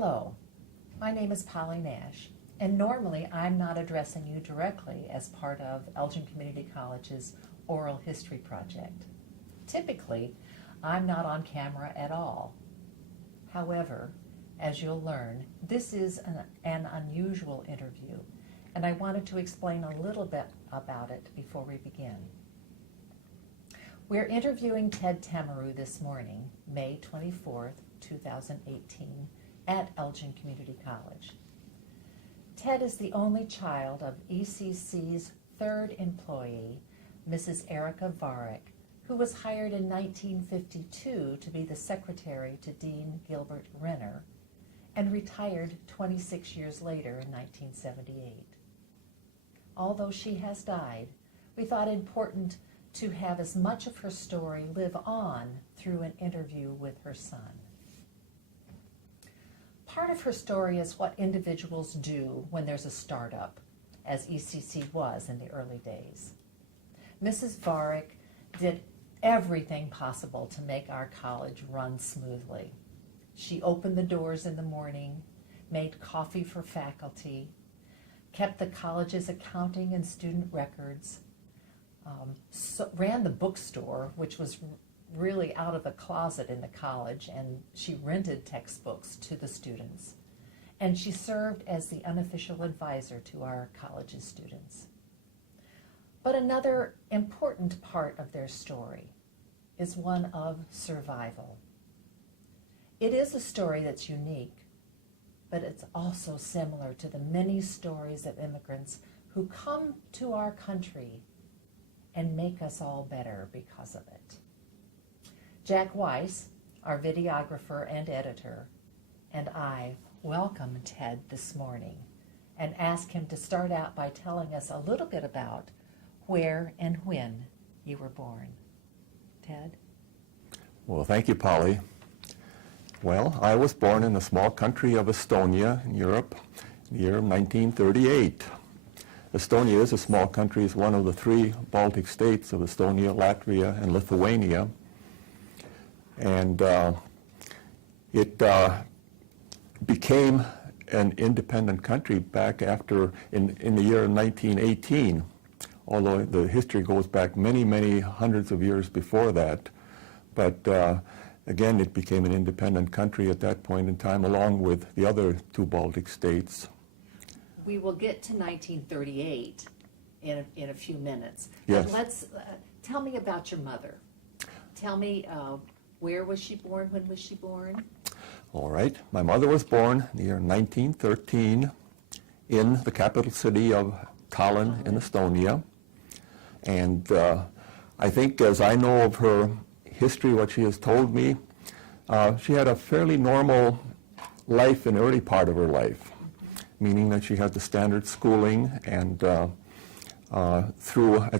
Hello, my name is Polly Nash, and normally I'm not addressing you directly as part of Elgin Community College's Oral History Project. Typically, I'm not on camera at all. However, as you'll learn, this is an unusual interview, and I wanted to explain a little bit about it before we begin. We're interviewing Ted Tammearu this morning, May 24th, 2018, at Elgin Community College. Ted is the only child of ECC's third employee, Mrs. Erica Varick, who was hired in 1952 to be the secretary to Dean Gilbert Renner, and retired 26 years later in 1978. Although she has died, we thought it important to have as much of her story live on through an interview with her son. Part of her story is what individuals do when there's a startup, as ECC was in the early days. Mrs. Varick did everything possible to make our college run smoothly. She opened the doors in the morning, made coffee for faculty, kept the college's accounting and student records, ran the bookstore, which was really out of the closet in the college, and she rented textbooks to the students. And she served as the unofficial advisor to our college's students. But another important part of their story is one of survival. It is a story that's unique, but it's also similar to the many stories of immigrants who come to our country and make us all better because of it. Jack Weiss, our videographer and editor, and I welcome Ted this morning and ask him to start out by telling us a little bit about where and when you were born. Ted? Well, thank you, Polly. Well, I was born in the small country of Estonia in Europe in the year of 1938. Estonia is a small country. It's one of the three Baltic states of Estonia, Latvia, and Lithuania. And it became an independent country back after, in the year of 1918, although the history goes back many, many hundreds of years before that. But again, it became an independent country at that point in time, along with the other two Baltic states. We will get to 1938 in a few minutes. Yes. But let's tell me about your mother. Tell me where was she born? When was she born? All right. My mother was born in the year 1913 in the capital city of Tallinn in Estonia. And I think, as I know of her history, what she has told me, she had a fairly normal life in the early part of her life, meaning that she had the standard schooling and at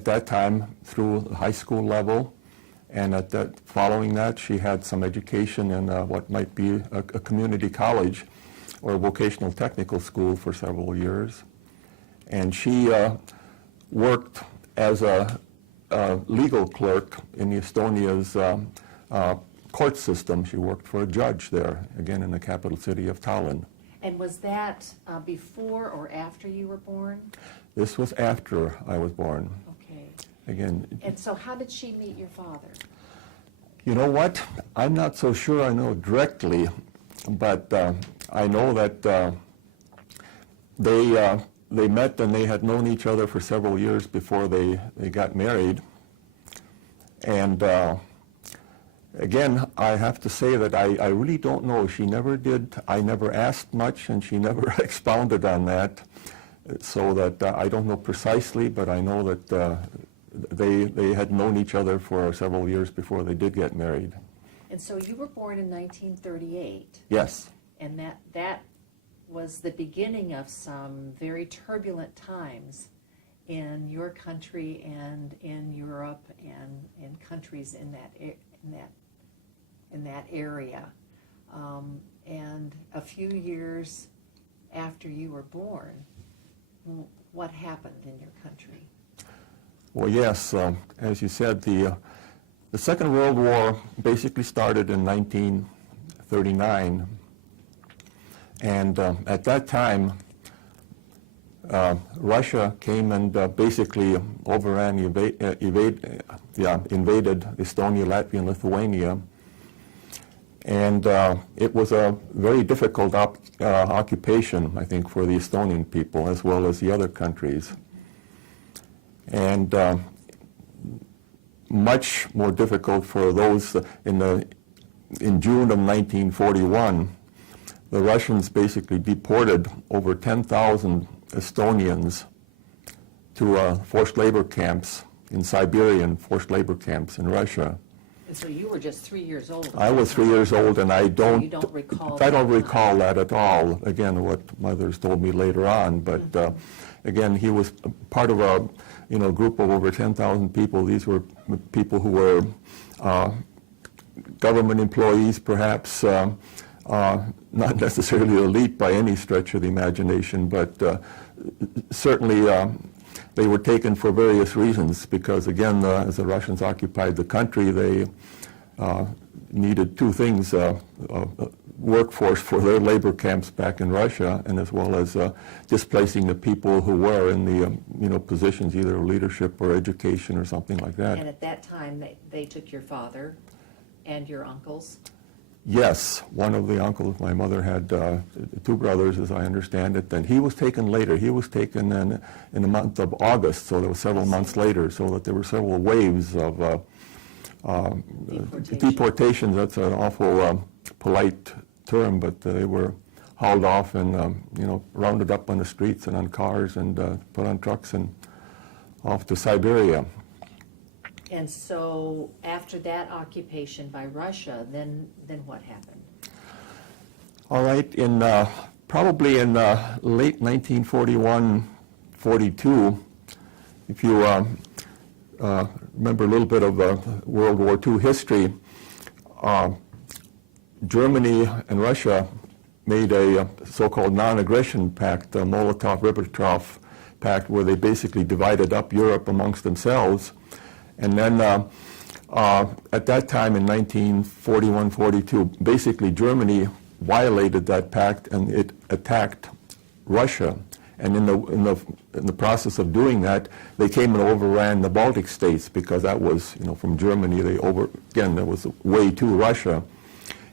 that time, through the high school level. And following that, she had some education in what might be a community college or a vocational technical school for several years. And she worked as a legal clerk in the Estonia's court system. She worked for a judge there, again in the capital city of Tallinn. And was that before or after you were born? This was after I was born. Okay. Again. And so how did she meet your father? You know what? I'm not so sure I know directly, but I know that they met and they had known each other for several years before they got married. And again, I have to say that I really don't know. She never did. I never asked much, and she never expounded on that, so that I don't know precisely, but I know that they had known each other for several years before they did get married. And so you were born in 1938. Yes. And that was the beginning of some very turbulent times in your country and in Europe and in countries in that area. And a few years after you were born, what happened in your country? Well, yes, as you said, the Second World War basically started in 1939, And at that time, Russia came and basically overran, invaded Estonia, Latvia, and Lithuania. And it was a very difficult occupation, I think, for the Estonian people as well as the other countries. And much more difficult for those in June of 1941. The Russians basically deported over 10,000 Estonians to forced labor camps in Siberian forced labor camps in Russia. And so you were just 3 years old. I was 3 years old, and I don't. So you don't recall. I don't recall that at all. Again, what mothers told me later on, but again, he was part of a group of over 10,000 people. These were people who were government employees, perhaps. Not necessarily elite by any stretch of the imagination, but certainly they were taken for various reasons because, again, as the Russians occupied the country, they needed two things, workforce for their labor camps back in Russia, and as well as displacing the people who were in the positions either of leadership or education or something like that. And at that time, they took your father and your uncles? Yes, one of the uncles. My mother had two brothers, as I understand it, and he was taken later. He was taken in the month of August, so there were several months later, so that there were several waves of deportations. That's an awful polite term, but they were hauled off and rounded up on the streets and on cars and put on trucks and off to Siberia. And so after that occupation by Russia, then what happened? All right, probably in late 1941-42, if you remember a little bit of World War II history, Germany and Russia made a so-called non-aggression pact, the Molotov-Ribbentrop pact, where they basically divided up Europe amongst themselves. And then at that time in 1941-42, basically Germany violated that pact and it attacked Russia. And in the process of doing that, they came and overran the Baltic states because that was, from Germany, that was way to Russia.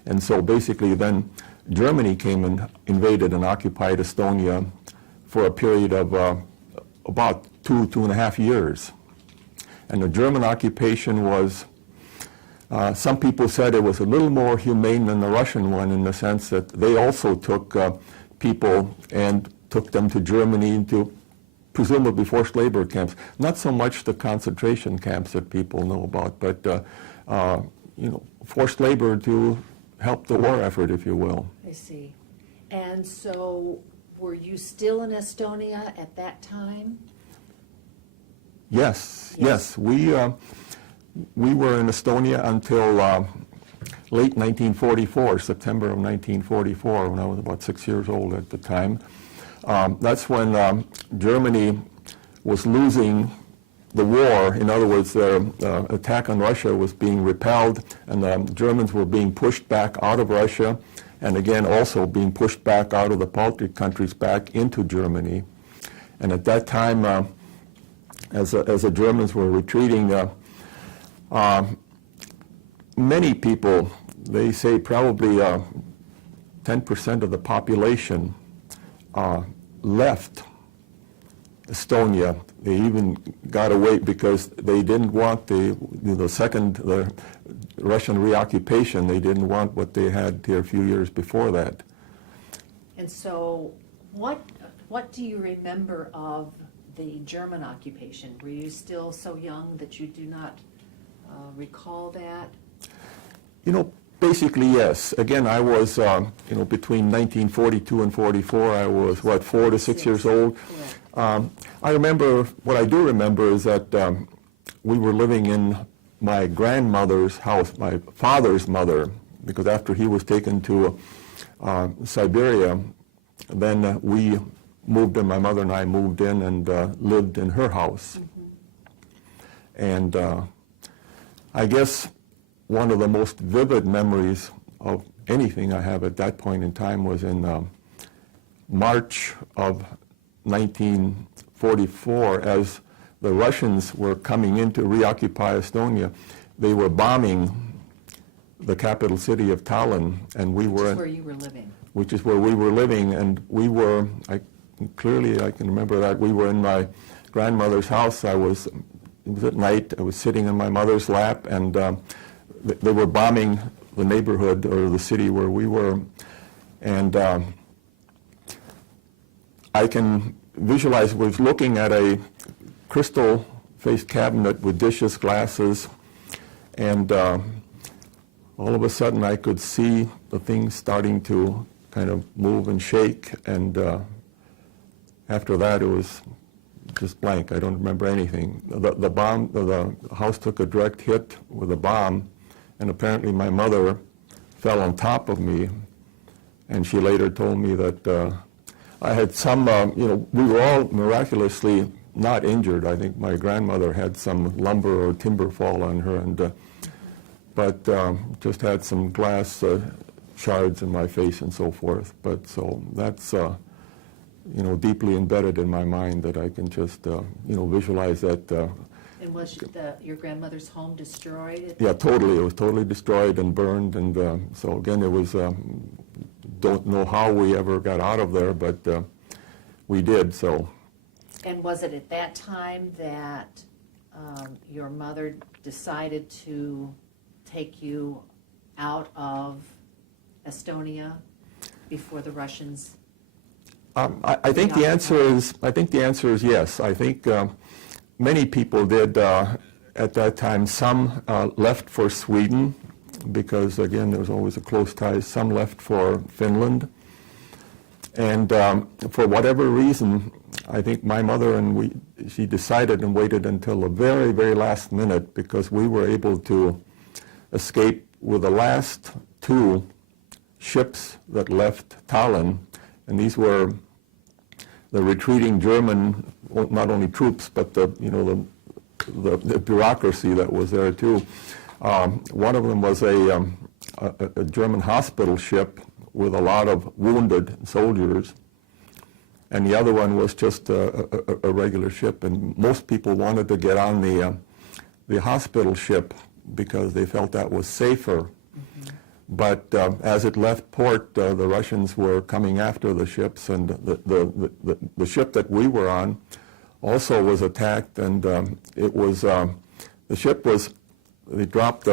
And so basically then Germany came and invaded and occupied Estonia for a period of about 2.5 years. And the German occupation was, some people said it was a little more humane than the Russian one in the sense that they also took people and took them to Germany to presumably forced labor camps. Not so much the concentration camps that people know about, but forced labor to help the war effort, if you will. I see. And so were you still in Estonia at that time? Yes. We were in Estonia until late 1944, September of 1944, when I was about 6 years old at the time. That's when Germany was losing the war. In other words, their attack on Russia was being repelled, and the Germans were being pushed back out of Russia, and again also being pushed back out of the Baltic countries back into Germany. And at that time, as the Germans were retreating, many people, they say probably 10% of the population left Estonia. They even got away because they didn't want the Russian reoccupation. They didn't want what they had here a few years before that. And so what do you remember of the German occupation? Were you still so young that you do not recall that? Basically, yes. Again, I was, between 1942 and 44, I was, 4 to 6 years old. I remember, what I do remember is that we were living in my grandmother's house, my father's mother, because after he was taken to Siberia, then we moved in, my mother and I moved in and lived in her house. And I guess one of the most vivid memories of anything I have at that point in time was in March of 1944, as the Russians were coming in to reoccupy Estonia, they were bombing the capital city of Tallinn, and we were... Which is where you were living. Which is where we were living, and we were, clearly I can remember that, we were in my grandmother's house. It was at night, I was sitting in my mother's lap, and they were bombing the neighborhood or the city where we were, and I can visualize, was looking at a crystal-faced cabinet with dishes, glasses, and all of a sudden I could see the things starting to kind of move and shake, and after that it was just blank. I don't remember anything. The bomb, the house took a direct hit with a bomb, and apparently my mother fell on top of me, and she later told me that I had some, we were all miraculously not injured. I think my grandmother had some lumber or timber fall on her, and but just had some glass shards in my face and so forth. But so that's deeply embedded in my mind that I can just visualize that. And was your grandmother's home destroyed? Yeah, totally. It was totally destroyed and burned, and so again, it was. Don't know how we ever got out of there, but we did. So. And was it at that time that your mother decided to take you out of Estonia before the Russians? I think the answer is. I think the answer is yes. I think many people did at that time. Some left for Sweden because, again, there was always a close tie. Some left for Finland, and for whatever reason, I think my mother and she decided and waited until the very, very last minute, because we were able to escape with the last two ships that left Tallinn, and these were the retreating German, not only troops, but the bureaucracy that was there too. One of them was a German hospital ship with a lot of wounded soldiers, and the other one was just a regular ship. And most people wanted to get on the hospital ship because they felt that was safer. Mm-hmm. But as it left port, the Russians were coming after the ships, and the ship that we were on also was attacked, and it was the ship was. They dropped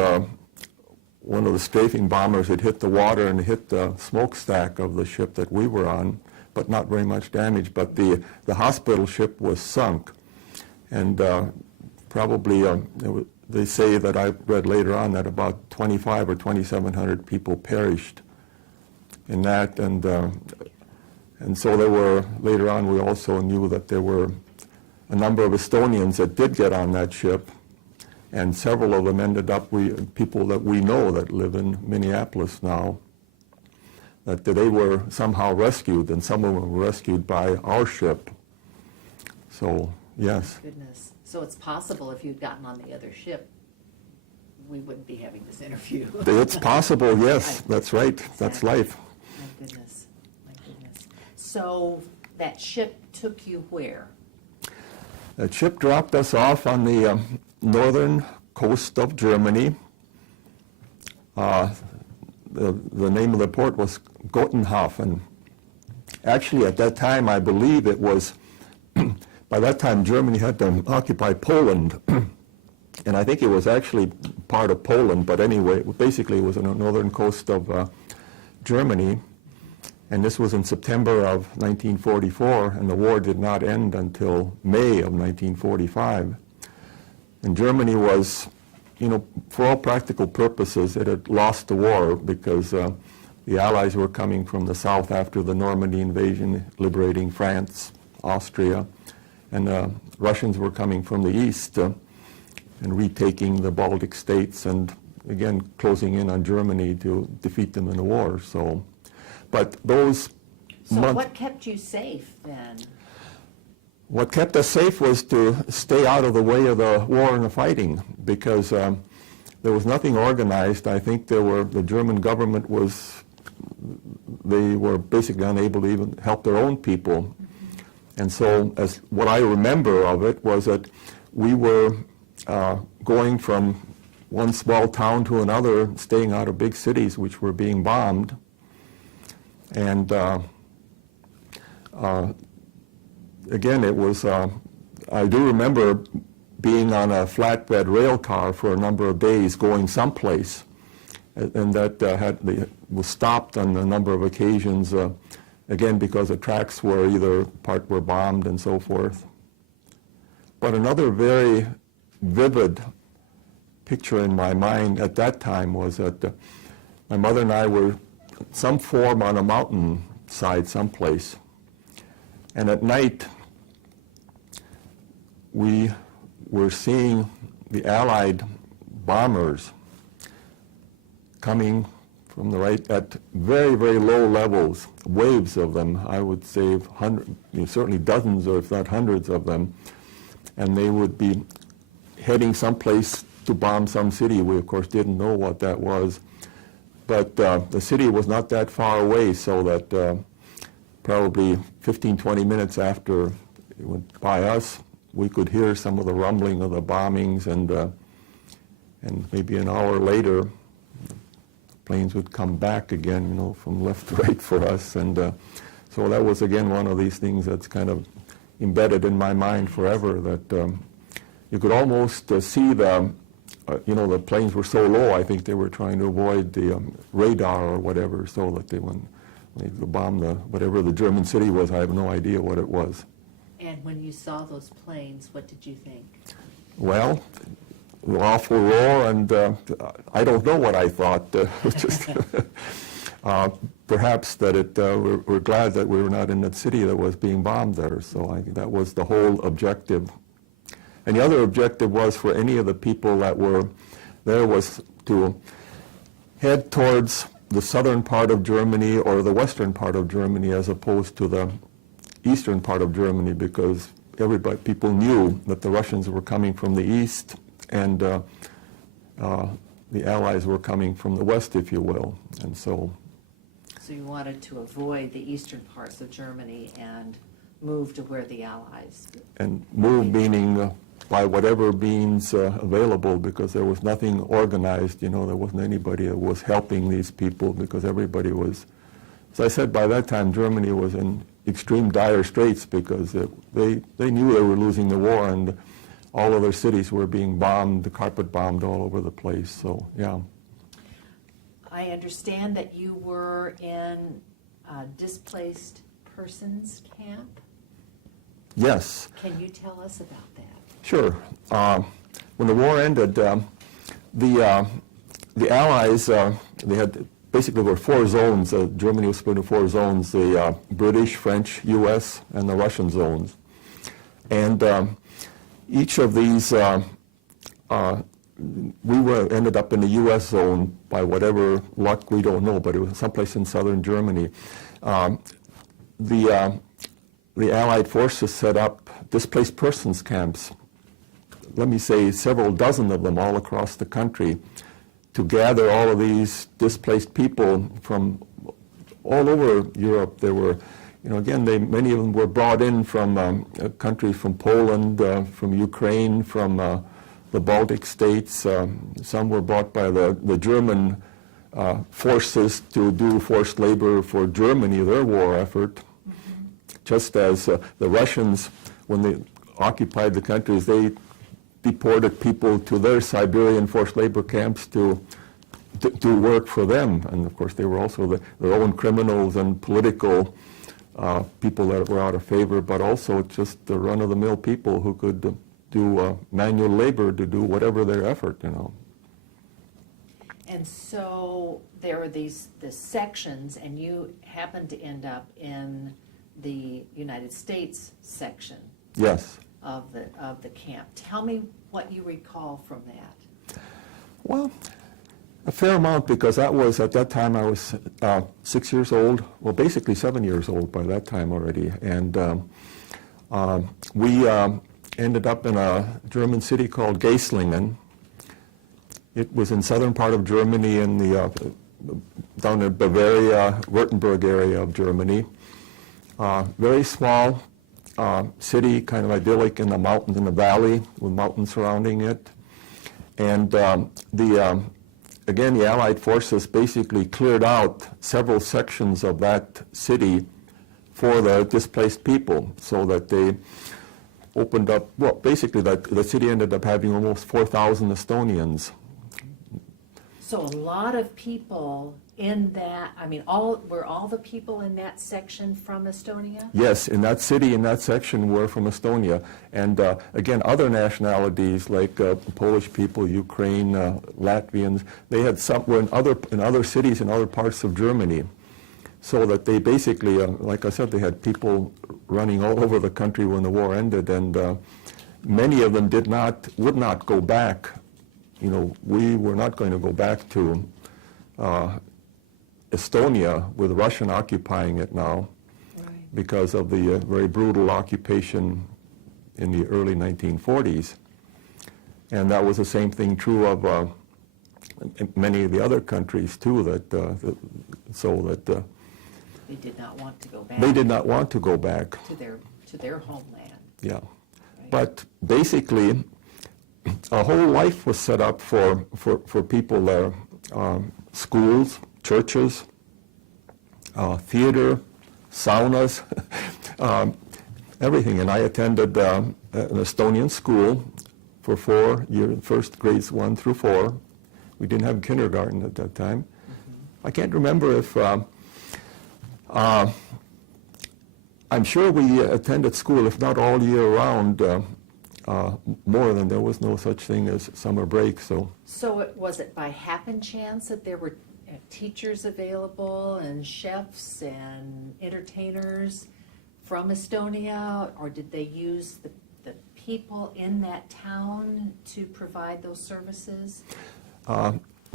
one of the strafing bombers. It hit the water and hit the smokestack of the ship that we were on, but not very much damage. But the hospital ship was sunk, and probably they say that I read later on that about 2,500 or 2,700 people perished in that, and so there were, later on we also knew that there were a number of Estonians that did get on that ship, and several of them ended up, people that we know that live in Minneapolis now, that they were somehow rescued, and some of them were rescued by our ship. So, yes. Goodness. So it's possible if you'd gotten on the other ship, we wouldn't be having this interview. It's possible, yes. That's right. Exactly. That's life. My goodness. My goodness. So that ship took you where? That ship dropped us off on the northern coast of Germany. The name of the port was Gottenhafen. Actually, at that time, I believe it was, by that time, Germany had to occupy Poland. And I think it was actually part of Poland, but anyway, basically it was on the northern coast of Germany. And this was in September of 1944, and the war did not end until May of 1945. And Germany was, for all practical purposes, it had lost the war because the Allies were coming from the south after the Normandy invasion, liberating France, Austria, and the Russians were coming from the east and retaking the Baltic states and, again, closing in on Germany to defeat them in the war. So, but those So what kept you safe then? What kept us safe was to stay out of the way of the war and the fighting, because there was nothing organized. I think the German government was they were basically unable to even help their own people. And so, as what I remember of it was that we were going from one small town to another, staying out of big cities which were being bombed. And again, it was, I do remember being on a flatbed rail car for a number of days going someplace, and that was stopped on a number of occasions, again, because the tracks were either part were bombed and so forth. But another very vivid picture in my mind at that time was that my mother and I were some form on a mountainside someplace, and at night we were seeing the Allied bombers coming from the right at very, very low levels, waves of them. I would say certainly dozens or if not hundreds of them, and they would be heading someplace to bomb some city. We, of course, didn't know what that was, but the city was not that far away, so that probably 15, 20 minutes after it went by us, we could hear some of the rumbling of the bombings, and maybe an hour later, planes would come back again, you know, from left to right for us, and so that was again one of these things that's kind of embedded in my mind forever. That you could almost see the, you know, the planes were so low. I think they were trying to avoid the radar or whatever, so that when they bombed whatever the German city was, I have no idea what it was. And when you saw those planes, what did you think? Well, the awful roar, and I don't know what I thought. Just perhaps that we're glad that we were not in that city that was being bombed there. So that was the whole objective. And the other objective was for any of the people that were there was to head towards the southern part of Germany or the western part of Germany as opposed to the eastern part of Germany, because people knew that the Russians were coming from the east and the Allies were coming from the west, if you will. And so you wanted to avoid the eastern parts of Germany and move to where the Allies... And move meaning by whatever means available, because there was nothing organized, you know, there wasn't anybody that was helping these people, because everybody was, as I said, by that time Germany was in extreme dire straits, because they knew they were losing the war, and all of their cities were being bombed, carpet bombed all over the place. So, yeah. I understand that you were in a displaced persons camp. Yes. Can you tell us about that? Sure. When the war ended, the Allies, they had basically there were 4 zones. Germany was split into 4 zones: the British, French, U.S., and the Russian zones. And each of these, we ended up in the U.S. zone by whatever luck, we don't know, but it was someplace in southern Germany. The Allied forces set up displaced persons camps, let me say several dozen of them all across the country, to gather all of these displaced people from all over Europe. There were, you know, again, many of them were brought in from countries from Poland, from Ukraine, from the Baltic states. Some were brought by the German forces to do forced labor for Germany, their war effort. Just as the Russians, when they occupied the countries, they deported people to their Siberian forced labor camps to work for them. And of course, they were also their own criminals and political people that were out of favor, but also just the run-of-the-mill people who could do manual labor to do whatever their effort, you know. And so there are the sections, and you happen to end up in the United States section. Yes. Of the camp. Tell me what you recall from that. Well, a fair amount, because that was, at that time I was 6 years old, well basically 7 years old by that time already, and we ended up in a German city called Geislingen. It was in southern part of Germany in the down in Bavaria, Württemberg area of Germany. Very small city, kind of idyllic in the mountains, in the valley, with mountains surrounding it. And again, the Allied forces basically cleared out several sections of that city for the displaced people, so that they opened up, well, basically the city ended up having almost 4,000 Estonians. So a lot of people in that, I mean, were all the people in that section from Estonia? Yes, in that city, in that section, were from Estonia. And again, other nationalities like Polish people, Ukraine, Latvians, they had some, were in other cities in other parts of Germany. So that they basically, like I said, they had people running all over the country when the war ended, and many of them would not go back. You know, we were not going to go back to Estonia with Russian occupying it now, Right. because of the very brutal occupation in the early 1940s. And that was the same thing true of many of the other countries too, They did not want to go back. they did not want to go back. to their homeland. Yeah. Right? But basically, a whole life was set up for people there. Schools, churches, theater, saunas, everything. And I attended an Estonian school for 4 years, first grades 1 through 4. We didn't have kindergarten at that time. I can't remember if, I'm sure we attended school, if not all year round, more than there was no such thing as summer break. So Was it by happen chance that there were teachers available and chefs and entertainers from Estonia, or did they use the people in that town to provide those services?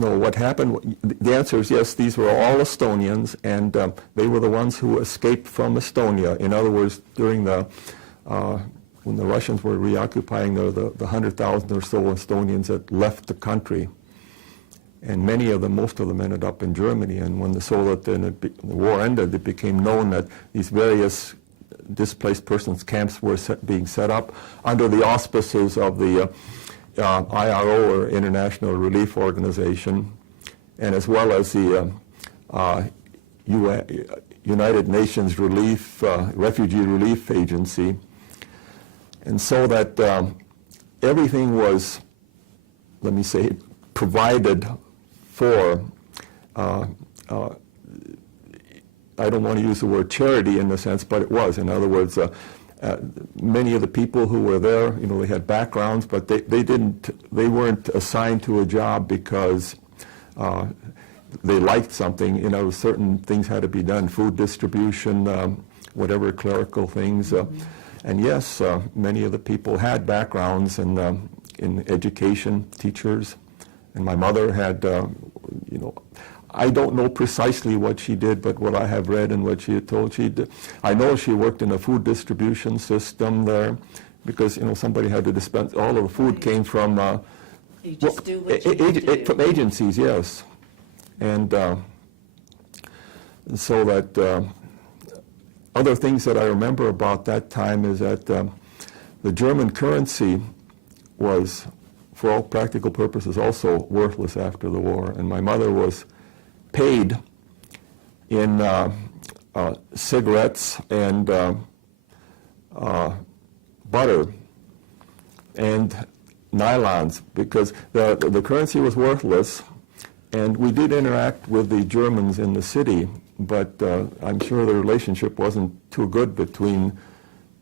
no, what happened, the answer is yes, these were all Estonians, and they were the ones who escaped from Estonia. In other words, during when the Russians were reoccupying the 100,000 or so Estonians that left the country. And many of them, most of them ended up in Germany. And when the war ended, it became known that these various displaced persons camps were being set up under the auspices of the IRO, or International Relief Organization, and as well as the United Nations Refugee Relief Agency. And so that everything was, let me say, provided for, I don't want to use the word charity in the sense, but it was. In other words, many of the people who were there, they had backgrounds, but they weren't assigned to a job because they liked something. Certain things had to be done, food distribution, whatever clerical things. And yes, many of the people had backgrounds in education, teachers. And my mother had, I don't know precisely what she did, but what I have read and what she had told, she did. I know she worked in a food distribution system there, because somebody had to dispense. All of the food came from You just do what you need to do. from agencies, yes, and so that other things that I remember about that time is that the German currency was, for all practical purposes, also worthless after the war, and my mother was paid in cigarettes and butter and nylons, because the currency was worthless. And we did interact with the Germans in the city, but I'm sure the relationship wasn't too good between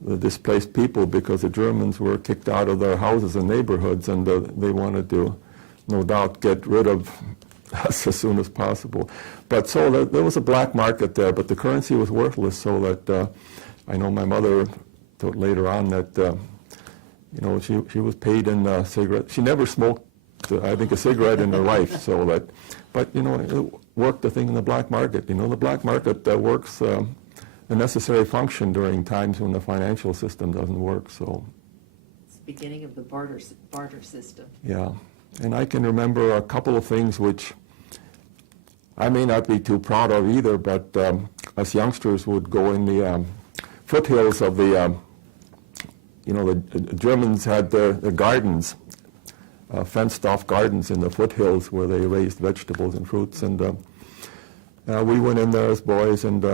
the displaced people, because the Germans were kicked out of their houses and neighborhoods, and they wanted to, no doubt, get rid of us as soon as possible. But so there was a black market there, but the currency was worthless, so that I know my mother told later on that she was paid in cigarettes. She never smoked, I think, a cigarette in her life, so that, but it worked the thing in the black market. The black market works a necessary function during times when the financial system doesn't work. So It's the beginning of the barter system. yeah, and I can remember a couple of things which I may not be too proud of either, but us youngsters would go in the foothills of the, the Germans had their gardens, fenced-off gardens in the foothills where they raised vegetables and fruits, and we went in there as boys, and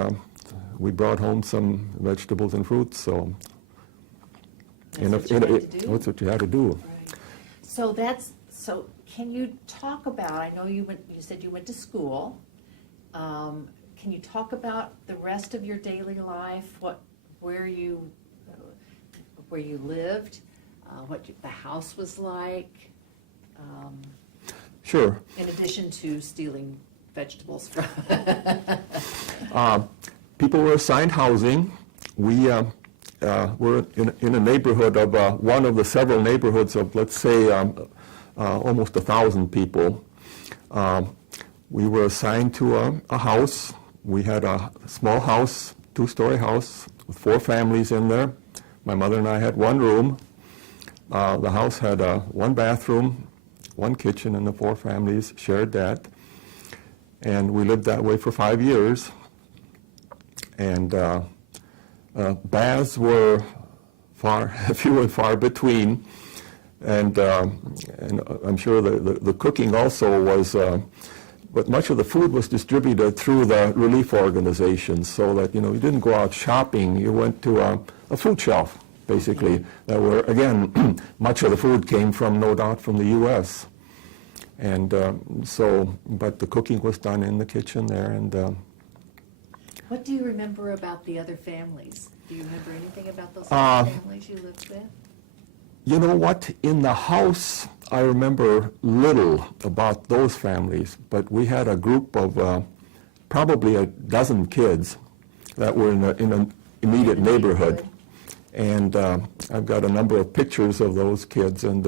we brought home some vegetables and fruits. So, That's that's what you had to do. Right. So can you talk about, I know you said you went to school. Can you talk about the rest of your daily life, where you lived, what the house was like? Sure. In addition to stealing vegetables from. People were assigned housing. We were in a neighborhood of one of the several neighborhoods of, let's say, almost 1,000 people. We were assigned to a house. We had a small house, 2-story house, with 4 families in there. My mother and I had 1 room. The house had 1 bathroom, 1 kitchen, and the 4 families shared that. And we lived that way for 5 years. And baths were few and far between. And I'm sure the cooking also was, but much of the food was distributed through the relief organizations, so that, you didn't go out shopping. You went to a food shelf, basically, that were, again, much of the food came from, no doubt, from the U.S. And but the cooking was done in the kitchen there. And What do you remember about the other families? Do you remember anything about those other families you lived with? You know what? In the house, I remember little about those families, but we had a group of probably a dozen kids that were in an immediate neighborhood. And I've got a number of pictures of those kids, and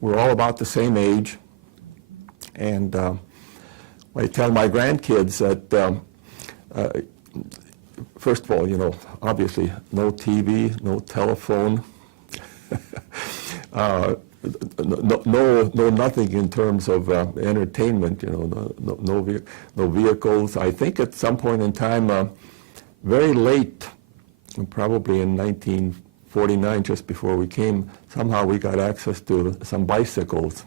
we're all about the same age. And I tell my grandkids that, first of all, obviously no TV, no telephone, no nothing in terms of entertainment, no vehicles. I think at some point in time, very late, probably in 1949, just before we came, somehow we got access to some bicycles.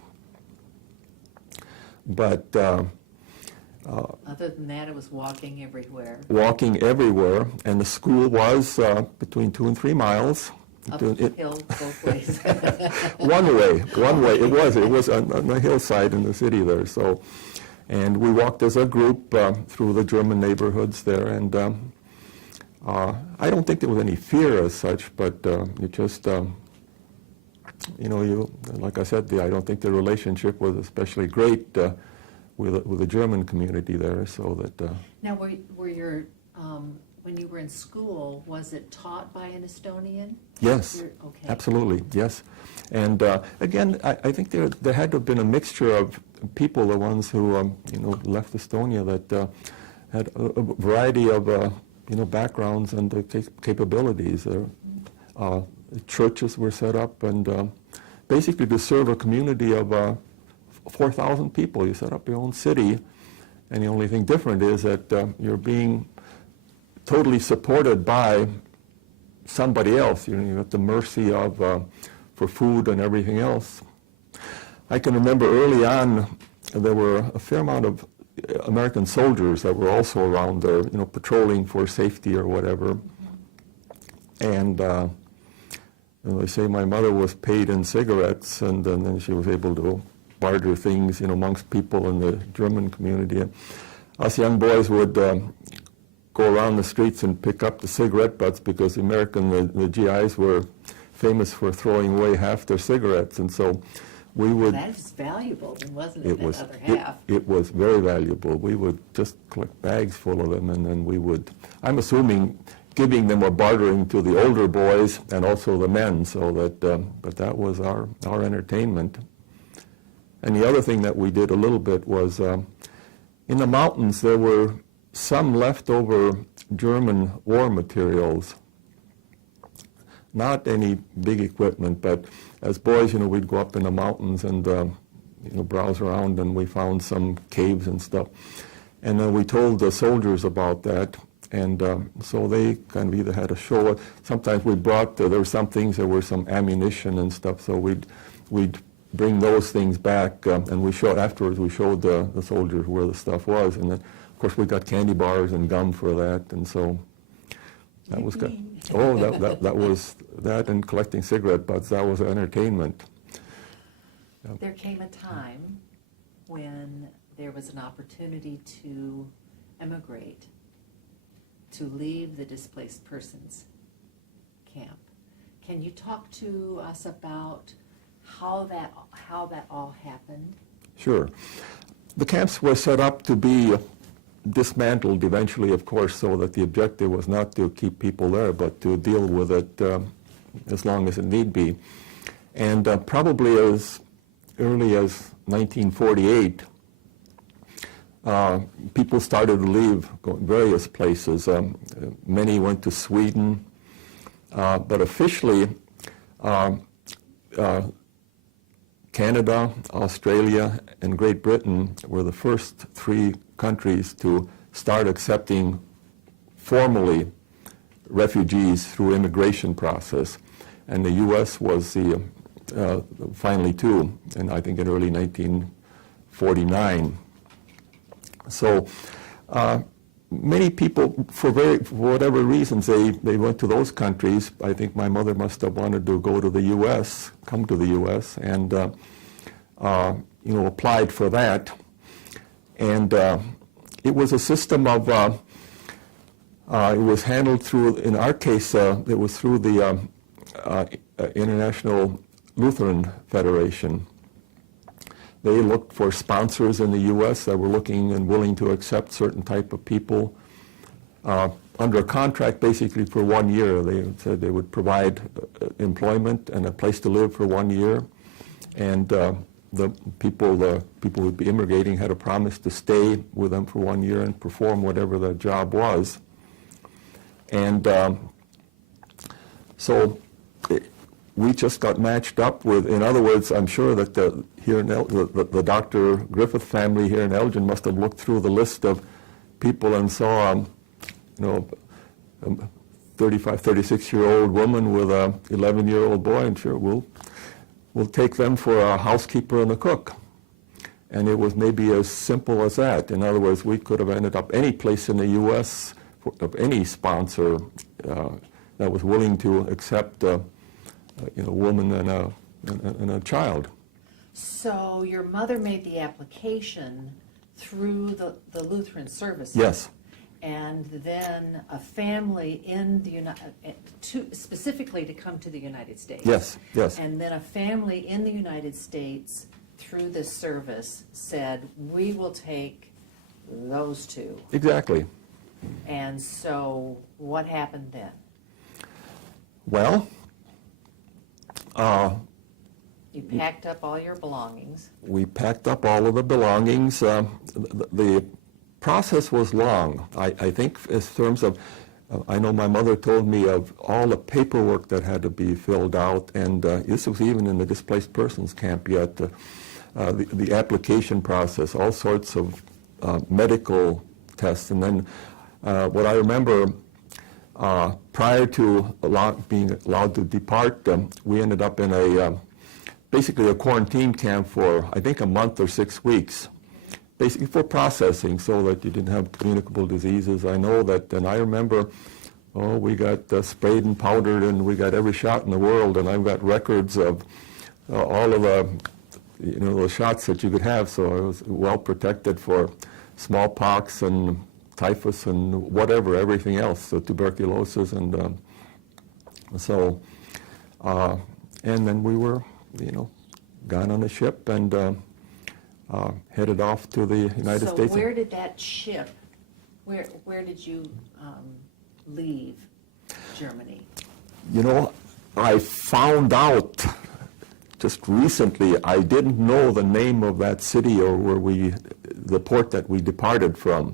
But other than that, it was walking everywhere. Walking everywhere, and the school was between 2 and 3 miles. Uphill both ways. One way. It was on the hillside in the city there. So, and we walked as a group through the German neighborhoods there, and I don't think there was any fear as such, but it just, like I said, I don't think the relationship was especially great with the German community there. So that. Now, were your when you were in school, was it taught by an Estonian? Yes, okay. Absolutely, yes. And again, I think there had to have been a mixture of people, the ones who left Estonia, that had a variety of backgrounds and capabilities. Churches were set up, and basically to serve a community of 4,000 people. You set up your own city, and the only thing different is that you're being totally supported by somebody else. You're at the mercy of for food and everything else. I can remember early on there were a fair amount of American soldiers that were also around there, patrolling for safety or whatever. And they say my mother was paid in cigarettes, and then she was able to barter things, amongst people in the German community. And us young boys would go around the streets and pick up the cigarette butts, because the GIs were famous for throwing away half their cigarettes, and so we would. That's valuable, wasn't it? That other half. It was very valuable. We would just collect bags full of them, and then we would, I'm assuming, giving them or bartering to the older boys and also the men, so that, but that was our entertainment. And the other thing that we did a little bit was, in the mountains there were some leftover German war materials. Not any big equipment, but as boys, we'd go up in the mountains and, browse around, and we found some caves and stuff. And then we told the soldiers about that, and so they kind of either had a show. Sometimes we brought, there were some things, there were some ammunition and stuff, so we'd bring those things back, and we showed, afterwards we showed the soldiers where the stuff was, and then of course we got candy bars and gum for that, and so that was good. Oh, that was that, and collecting cigarette butts, that was entertainment. There came a time when there was an opportunity to emigrate, to leave the displaced persons camp. Can you talk to us about how that all happened? Sure. The camps were set up to be dismantled eventually, of course, so that the objective was not to keep people there, but to deal with it as long as it need be. And probably as early as 1948, people started to leave, go various places. Many went to Sweden, but officially Canada, Australia, and Great Britain were the first three countries to start accepting formally refugees through immigration process. And the U.S. was the finally two, and I think in early 1949. So many people, for whatever reasons, they went to those countries. I think my mother must have wanted to go to the U.S., come to the U.S., and applied for that. And it was a system of, it was handled through, in our case, it was through the International Lutheran Federation. They looked for sponsors in the U.S. that were looking and willing to accept certain type of people under a contract basically for 1 year. They said they would provide employment and a place to live for 1 year. And the people who would be immigrating had a promise to stay with them for 1 year and perform whatever the job was. And so we just got matched up with, in other words, I'm sure that the Dr. Griffith family here in Elgin must have looked through the list of people and saw, a 35, 36-year-old woman with a 11-year-old boy, and sure, we'll take them for a housekeeper and a cook. And it was maybe as simple as that. In other words, we could have ended up any place in the U.S. of any sponsor that was willing to accept a woman and a child. So your mother made the application through the Lutheran services. Yes. And then a family in the specifically to come to the United States. Yes, yes. And then a family in the United States through this service said, we will take those two. Exactly. And so what happened then? Well, you packed up all your belongings. We packed up all of the belongings. The process was long. I think in terms of, I know my mother told me of all the paperwork that had to be filled out, and this was even in the displaced persons camp yet, the application process, all sorts of medical tests. And then what I remember, prior to being allowed to depart, we ended up in basically a quarantine camp for, I think, a month or 6 weeks, basically for processing so that you didn't have communicable diseases. I know that, and I remember, we got sprayed and powdered, and we got every shot in the world, and I've got records of all of the shots that you could have, so I was well protected for smallpox and typhus and whatever, everything else, so tuberculosis, and and then we were, got on a ship and headed off to the United States. So where did that ship, where did you leave Germany? I found out just recently, I didn't know the name of that city or the port that we departed from.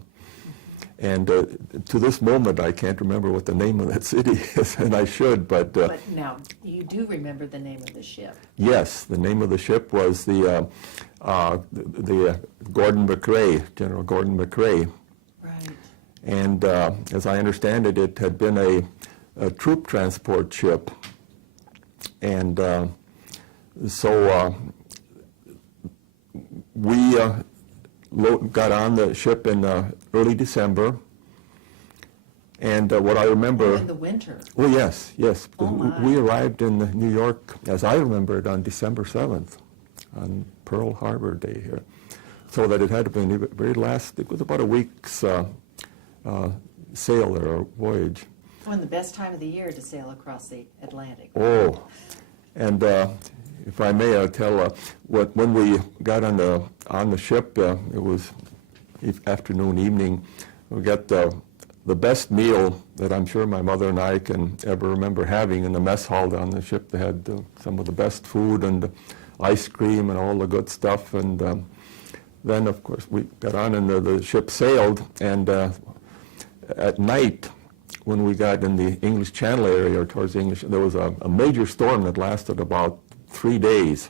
And to this moment, I can't remember what the name of that city is, and I should, but now, you do remember the name of the ship. yes, the name of the ship was the Gordon McRae, General Gordon McRae. Right. And as I understand it, it had been a troop transport ship. And so we got on the ship in early December. And what I remember... In the winter. Oh, yes, yes. Oh, my. We arrived in New York, as I remember it, on December 7th, on Pearl Harbor Day here. So that it had been the very last, it was about a week's sail or voyage. One of the best time of the year to sail across the Atlantic. Oh, and if I may, I'll tell when we got on the ship, it was afternoon, evening. We got the best meal that I'm sure my mother and I can ever remember having in the mess hall on the ship. They had some of the best food and ice cream and all the good stuff. And then, of course, we got on and the ship sailed. And at night, when we got in the English Channel area or towards the English, there was a major storm that lasted about 3 days.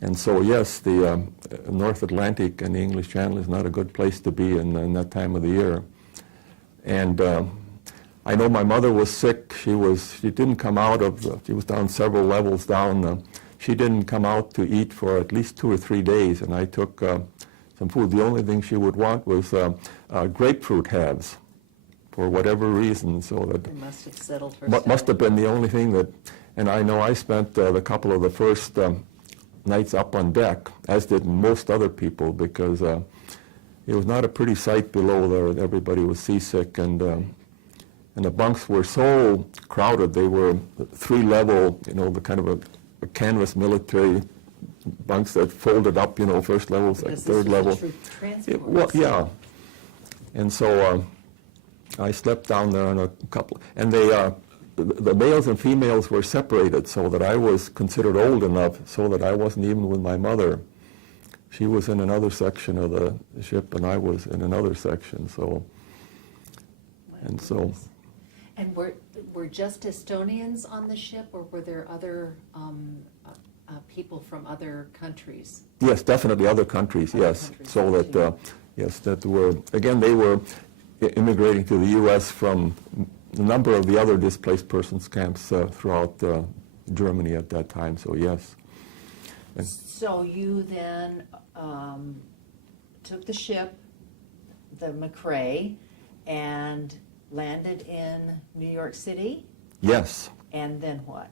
And so, yes, the North Atlantic and the English Channel is not a good place to be in that time of the year. And I know my mother was sick. She didn't come out of, she was down several levels down. She didn't come out to eat for at least 2 or 3 days, and I took some food. The only thing she would want was grapefruit halves, for whatever reason. So that It must have settled her. must have been the only thing that, and I know I spent a couple of the first nights up on deck, as did most other people, because it was not a pretty sight below there. Everybody was seasick, and the bunks were so crowded. They were 3-level, the kind of a canvas military bunks that folded up, first level, third level. Well, yeah. And so I slept down there on a couple, and the males and females were separated so that I was considered old enough so that I wasn't even with my mother. She was in another section of the ship, and I was in another section. So, and so. And were just Estonians on the ship, or were there other people from other countries? Yes, definitely other countries. Yes, countries, so that yes, that were again they were immigrating to the U.S. from a number of the other displaced persons camps throughout Germany at that time. So yes. And so you then took the ship, the McRae, and landed in New York City? yes. And then what?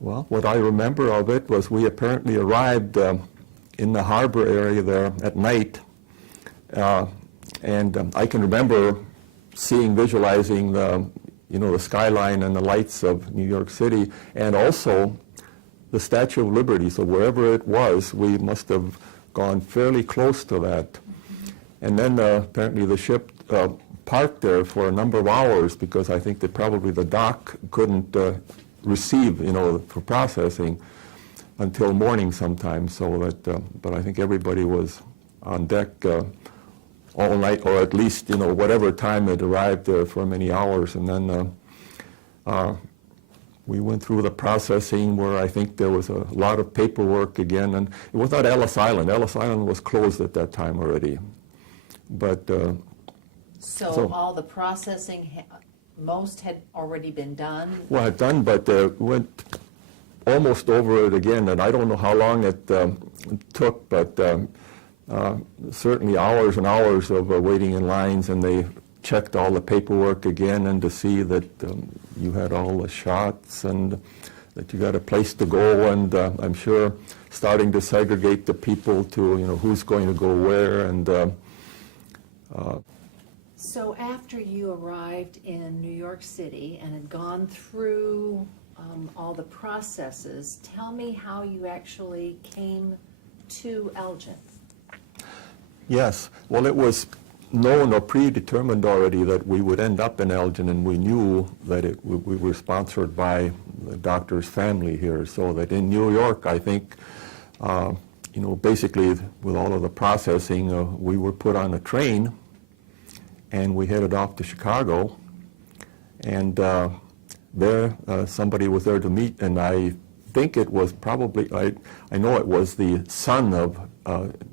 Well, what I remember of it was we apparently arrived in the harbor area there at night, and I can remember visualizing the skyline and the lights of New York City, and also the Statue of Liberty. So wherever it was, we must have gone fairly close to that. And then apparently the ship parked there for a number of hours because I think that probably the dock couldn't receive, for processing until morning sometime. So that, but I think everybody was on deck all night, or at least, whatever time it arrived there for many hours. And then we went through the processing where I think there was a lot of paperwork again. And it was not Ellis Island. Ellis Island was closed at that time already. But so all the processing, most had already been done? Well, done, but went almost over it again. And I don't know how long it took, but certainly hours and hours of waiting in lines, and they checked all the paperwork again and to see that you had all the shots and that you got a place to go, and I'm sure starting to segregate the people to, who's going to go where. And so after you arrived in New York City and had gone through all the processes, tell me how you actually came to Elgin. Yes, well, it was known or predetermined already that we would end up in Elgin, and we knew that we were sponsored by the doctor's family here, so that in New York, I think, basically with all of the processing, we were put on a train, and we headed off to Chicago. And there, somebody was there to meet, and I think it was probably, I know it was the son of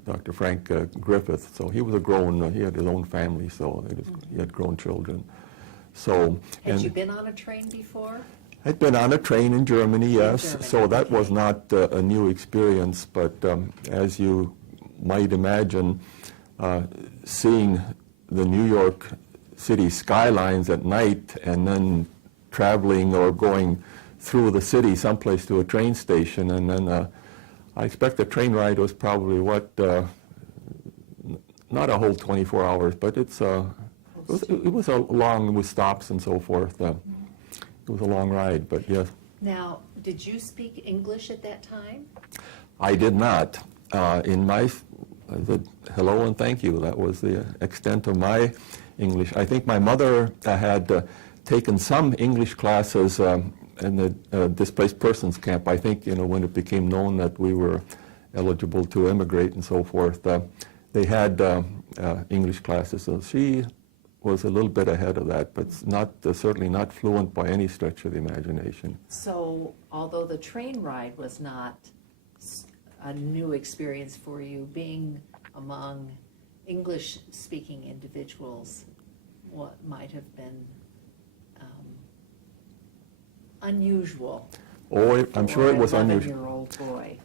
Dr. Frank Griffith. So he was he had his own family, so he had grown children. So, Had you been on a train before? I'd been on a train in Germany, yes. Germany, So that okay. was not a new experience, but as you might imagine, seeing the New York City skylines at night and then traveling or going through the city someplace to a train station, and then I expect the train ride was probably not a whole 24 hours, but it was a long, with stops and so forth. It was a long ride, but yes. Now, did you speak English at that time? I did not. I said hello and thank you. That was the extent of my English. I think my mother had taken some English classes in the displaced persons camp. I think, when it became known that we were eligible to immigrate and so forth, they had English classes. So she was a little bit ahead of that, but certainly not fluent by any stretch of the imagination. So, although the train ride was not a new experience for you, being among English-speaking individuals, what might have been unusual? Oh, I'm sure it was for an unusual. 11-year-old boy.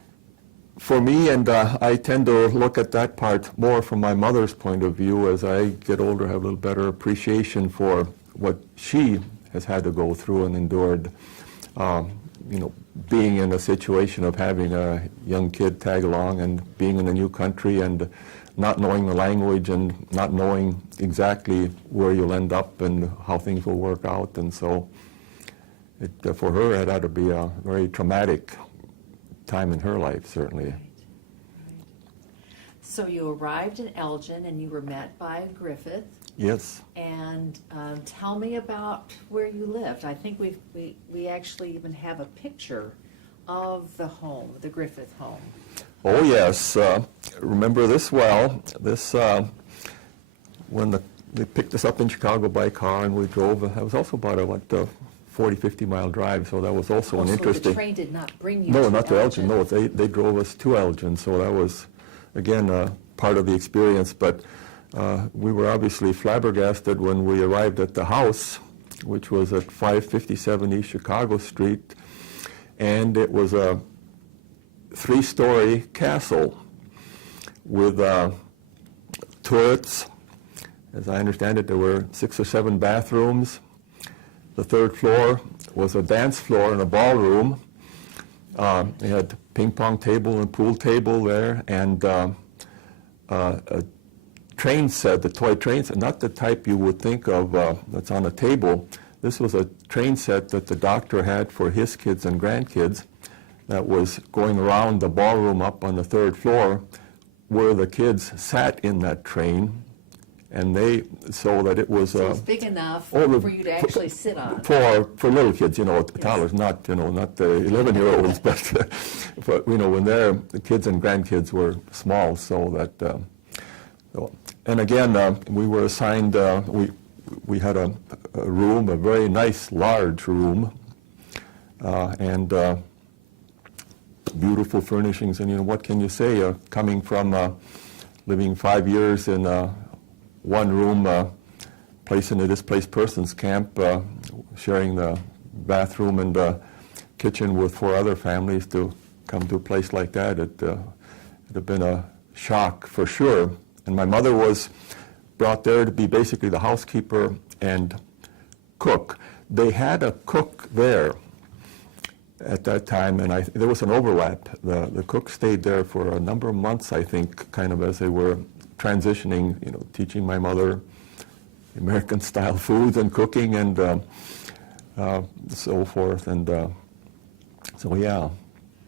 For me, and I tend to look at that part more from my mother's point of view. As I get older, have a little better appreciation for what she has had to go through and endured. Being in a situation of having a young kid tag along and being in a new country and not knowing the language and not knowing exactly where you'll end up and how things will work out. And so for her, it had to be a very traumatic time in her life, certainly. Right. So you arrived in Elgin and you were met by Griffith. Yes. And tell me about where you lived. I think we actually even have a picture of the home, the Griffith home. Oh yes, remember this well. This when they picked us up in Chicago by car and we drove. That was also about a 40, 50-mile drive, so that was also an interesting. So the train did not bring you No, to not to Elgin. Elgin. No, they drove us to Elgin, so that was, again, part of the experience. But we were obviously flabbergasted when we arrived at the house, which was at 557 East Chicago Street, and it was a 3-story castle with turrets. As I understand it, there were 6 or 7 bathrooms. The 3rd floor was a dance floor and a ballroom. They had ping pong table and pool table there, and a train set, the toy train set, not the type you would think of that's on a table. This was a train set that the doctor had for his kids and grandkids that was going around the ballroom up on the 3rd floor, where the kids sat in that train, and so that it was. So it was big enough for you to actually sit on. For little kids, toddlers, not the 11-year-olds, but when the kids and grandkids were small, so that. And again, we were assigned. We had a room, a very nice, large room, and beautiful furnishings. And what can you say? Coming from living 5 years in one room, place in a displaced persons camp, sharing the bathroom and kitchen with 4 other families, to come to a place like that, it'd have been a shock for sure. And my mother was brought there to be basically the housekeeper and cook. They had a cook there at that time, and there was an overlap. The cook stayed there for a number of months, I think, kind of as they were transitioning, teaching my mother American-style foods and cooking and so forth. And so, yeah.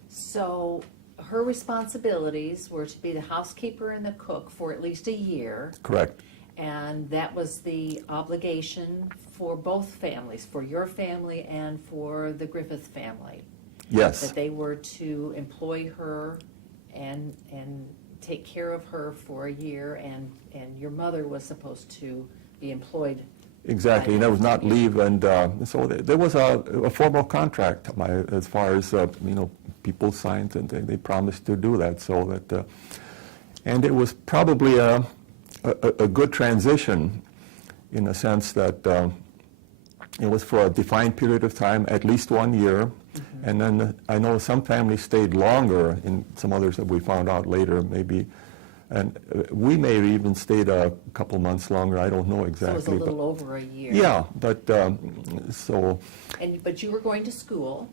So her responsibilities were to be the housekeeper and the cook for at least a year. Correct. And that was the obligation for both families, for your family and for the Griffith family. Yes. That they were to employ her and take care of her for a year, and your mother was supposed to be employed. Exactly, and that was not leave, and so there was a formal contract as far as people signed, and they promised to do that. So that, and it was probably a good transition, in the sense that it was for a defined period of time, at least 1 year, and then I know some families stayed longer, and some others that we found out later maybe. And we may have even stayed a couple months longer. I don't know exactly. So it was a little over a year. Yeah, but so. But you were going to school.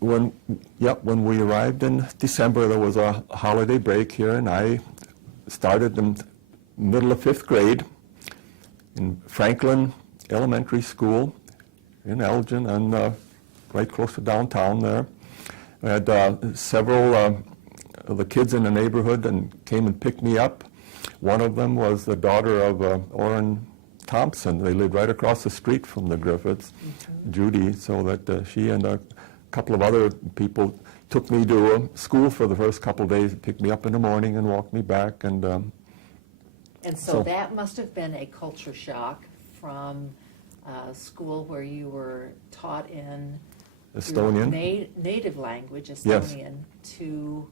When we arrived in December, there was a holiday break here, and I started in the middle of 5th grade in Franklin Elementary School in Elgin, and right close to downtown there. We had several the kids in the neighborhood and came and picked me up. One of them was the daughter of Orrin Thompson. They lived right across the street from the Griffiths, Judy, so that she and a couple of other people took me to school for the first couple of days, picked me up in the morning and walked me back. And so that must have been a culture shock from school where you were taught in Estonian. Your native language, Estonian, yes, to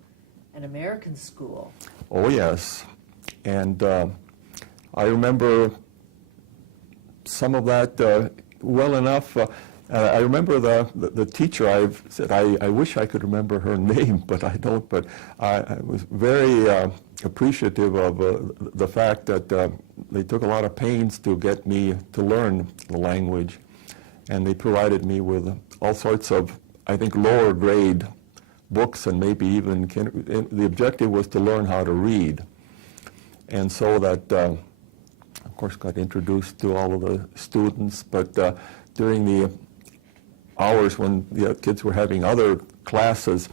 an American school. Oh, yes. And I remember some of that well enough. I remember the teacher. I've said I wish I could remember her name, but I don't. But I was very appreciative of the fact that they took a lot of pains to get me to learn the language, and they provided me with all sorts of, I think, lower grade books, and maybe even the objective was to learn how to read. And so that, of course, got introduced to all of the students, but during the hours when the kids were having other classes,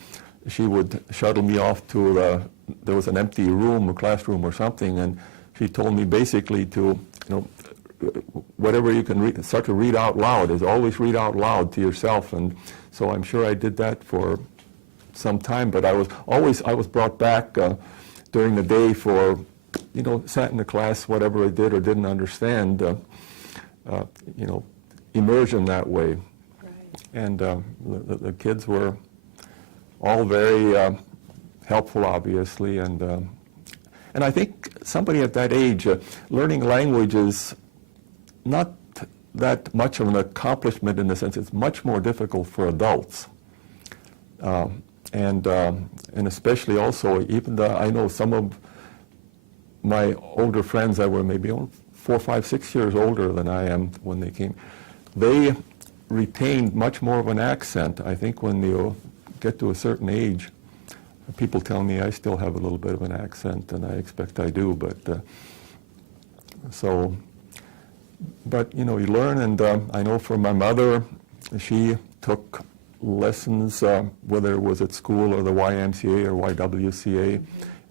she would shuttle me off to there was an empty room, a classroom or something, and she told me basically to, whatever you can read, start to read out loud, is always read out loud to yourself. And so I'm sure I did that for some time, but I was brought back during the day for, sat in the class, whatever I did or didn't understand, immersion that way. Right. And the kids were all very helpful, obviously, and I think somebody at that age, learning language is not that much of an accomplishment in the sense it's much more difficult for adults. And especially also, even I know some of my older friends that were maybe 4, 5, 6 years older than I am when they came, they retained much more of an accent. I think when you get to a certain age, people tell me I still have a little bit of an accent, and I expect I do, but you learn, and I know from my mother, she took lessons, whether it was at school or the YMCA or YWCA,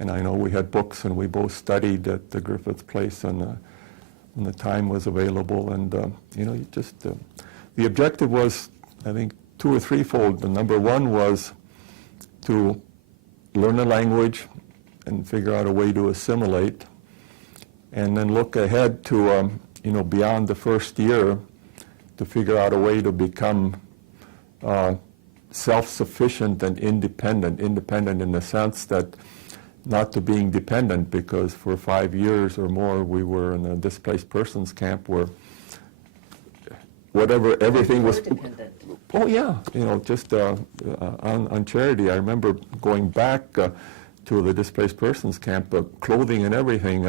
and I know we had books, and we both studied at the Griffiths place, and when the time was available, and you just the objective was, I think, 2 or 3-fold. The number one was to learn a language and figure out a way to assimilate, and then look ahead to beyond the first year to figure out a way to become self-sufficient and independent in the sense that not to being dependent, because for 5 years or more we were in a displaced persons camp where everything was dependent. Oh yeah, just on charity. I remember going back to the displaced persons camp, clothing and everything.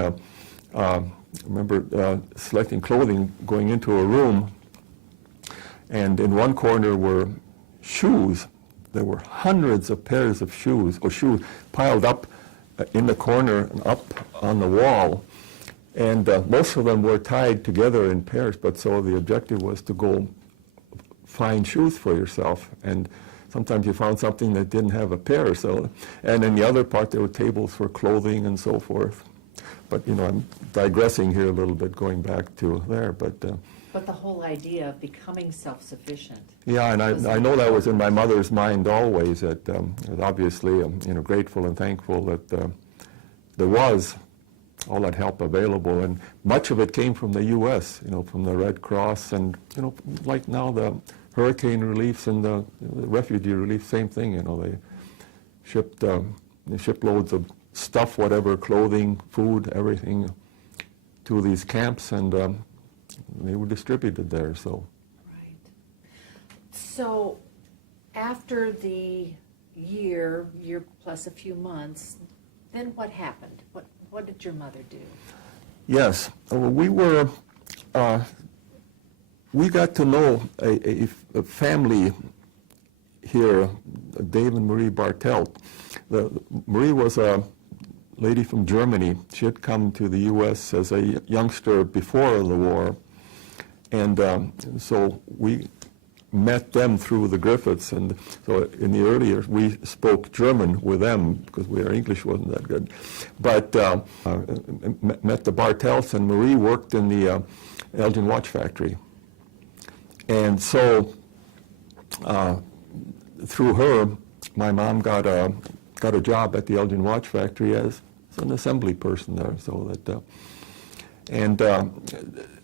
I remember selecting clothing, going into a room, and in one corner were shoes. There were hundreds of pairs of shoes piled up in the corner and up on the wall. And most of them were tied together in pairs, but so the objective was to go find shoes for yourself. And sometimes you found something that didn't have a pair. And in the other part, there were tables for clothing and so forth. But, I'm digressing here a little bit, going back to there. But the whole idea of becoming self-sufficient. Yeah, and I know that was in my mother's mind always, that I was obviously grateful and thankful that there was all that help available, and much of it came from the U.S., from the Red Cross, and like now the hurricane reliefs and the refugee relief, same thing. They shipped loads of stuff, whatever, clothing, food, everything, to these camps, and they were distributed there. So. Right. So, after the year plus a few months, then what happened? What did your mother do? Yes, we got to know a family here, Dave and Marie Bartelt. Marie was a lady from Germany. She had come to the U.S. as a youngster before the war, and so we met them through the Griffiths, and so in the early years we spoke German with them because our English wasn't that good. But met the Bartelts, and Marie worked in the Elgin watch factory. And so through her, my mom got a job at the Elgin watch factory as an assembly person there. So that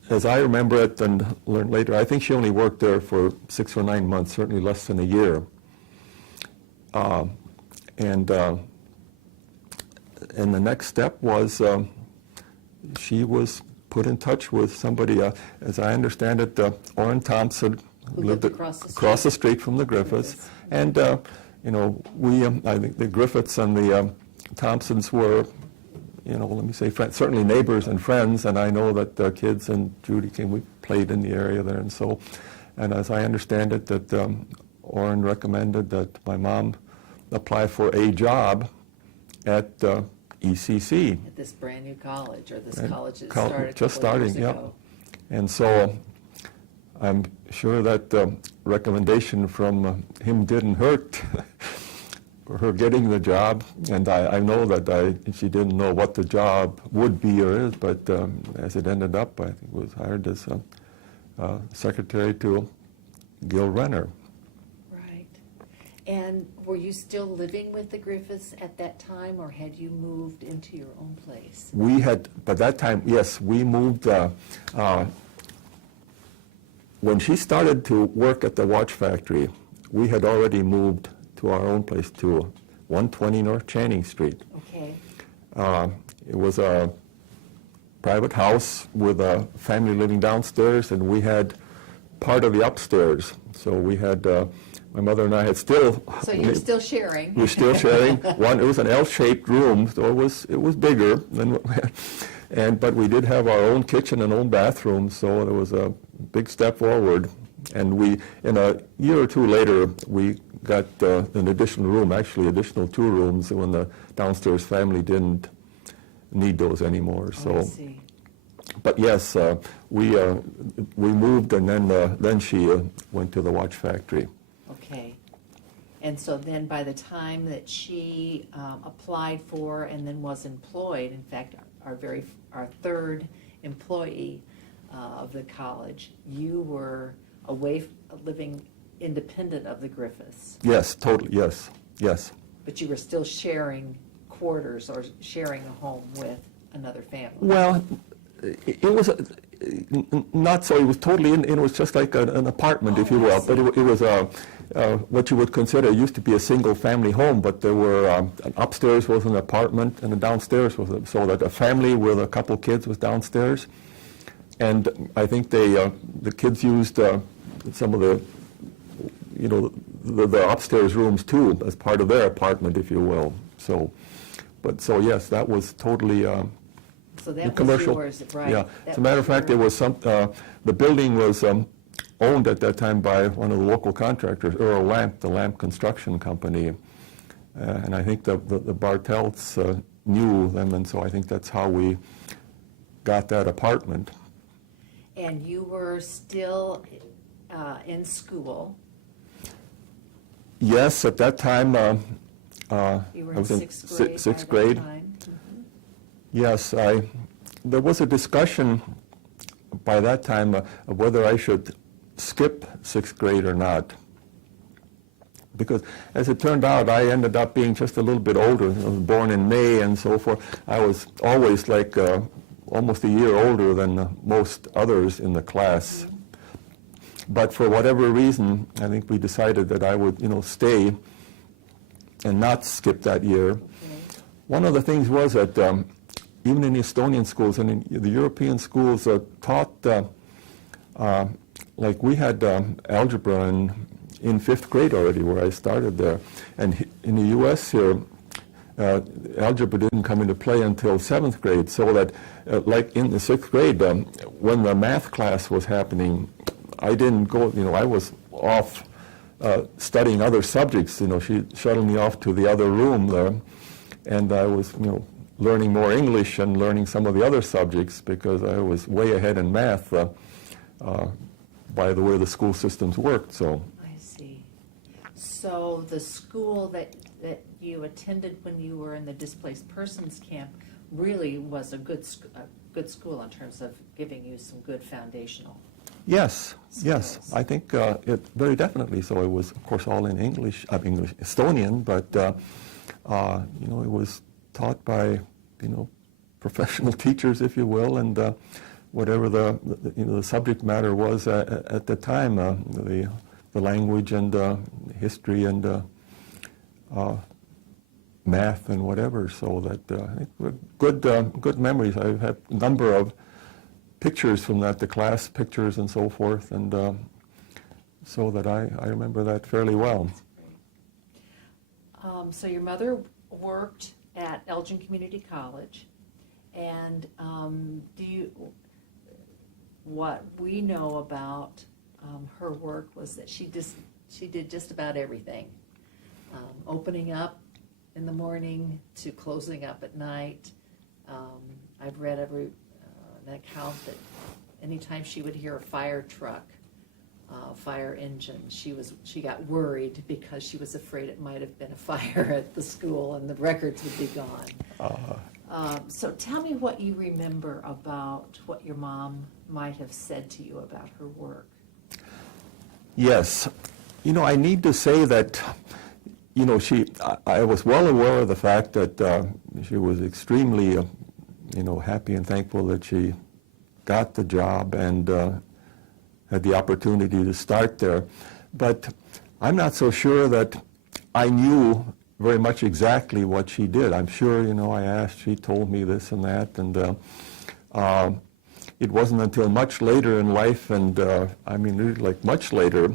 as I remember it and learned later, I think she only worked there for 6 or 9 months, certainly less than a year. And the next step was she was put in touch with somebody, as I understand it, Orrin Thompson, who lived across the street from the Griffiths. And, I think the Griffiths and the Thompsons were, let me say, certainly neighbors and friends, and I know that the kids and Judy we played in the area there, and as I understand it, that Orrin recommended that my mom apply for a job at ECC. At this brand new college, or this college that started just starting, years ago. And so I'm sure that recommendation from him didn't hurt her getting the job, and I know that she didn't know what the job would be or is, but as it ended up, I think was hired as secretary to Gil Renner. Right. And were you still living with the Griffiths at that time, or had you moved into your own place? We had, by that time, yes, we moved. When she started to work at the watch factory, we had already moved to our own place, to 120 North Channing Street. Okay. It was a private house with a family living downstairs, and we had part of the upstairs. So we had, my mother and I had still... So you're still sharing. We're still sharing. It was an L-shaped room, so it was bigger than but we did have our own kitchen and own bathroom, so it was a big step forward. And in a year or two later, we got an additional room, actually additional 2 rooms, when the downstairs family didn't need those anymore. So, I see. But yes, we moved, and then she went to the watch factory. Okay. And so then by the time that she applied for and then was employed, in fact, our third employee of the college, you were living independent of the Griffiths. Yes, totally, yes. But you were still sharing quarters or sharing a home with another family. Well, it was not so. It was totally it was just like an apartment, if you will. But it was what you would consider, it used to be a single-family home, but there were upstairs was an apartment, and the downstairs was so that a family with a couple kids was downstairs. And I think the kids used some of the upstairs rooms too as part of their apartment, if you will. So yes, that was totally so that commercial. Was yours, right? Yeah. As a matter of fact, it was the building was owned at that time by one of the local contractors, Earl Lamp, the Lamp Construction Company, and I think the Bartelts knew them, and so I think that's how we got that apartment. And you were still in school. Yes, at that time, You were I was in in sixth grade. grade. By that time. Yes, there was a discussion by that time of whether I should skip 6th grade or not. because as it turned out, I ended up being just a little bit older. I was born in May and so forth. I was always like almost a year older than most others in the class. But for whatever reason, I think we decided that I would, stay and not skip that year. One of the things was that even in the Estonian schools and in the European schools taught, like we had algebra in 5th grade already, where I started there. And in the U.S. here, algebra didn't come into play until 7th grade, so that like in the 6th grade, when the math class was happening, I didn't go, I was off studying other subjects. She shuttled me off to the other room there, and I was, learning more English and learning some of the other subjects because I was way ahead in math by the way the school systems worked. So. I see. So the school that you attended when you were in the displaced persons camp really was a good school in terms of giving you some good foundational. Yes, skills. yes. I think it very definitely. So it was, of course, all in English, Estonian, but it was taught by, professional teachers, if you will, and whatever the subject matter was at the time, the language and history and math and whatever. So that I think were good memories. I have a number of pictures from that, the class pictures and so forth, and so that I remember that fairly well. So your mother worked at Elgin Community College, and what we know about her work was that she did just about everything, opening up in the morning to closing up at night. I've read an account that anytime she would hear a fire truck, fire engine, she got worried because she was afraid it might have been a fire at the school and the records would be gone. So tell me what you remember about what your mom might have said to you about her work. Yes. I need to say that, I was well aware of the fact that she was extremely, happy and thankful that she got the job and had the opportunity to start there. But I'm not so sure that I knew very much exactly what she did. I'm sure, I asked, she told me this and that, and it wasn't until much later in life, and really like much later,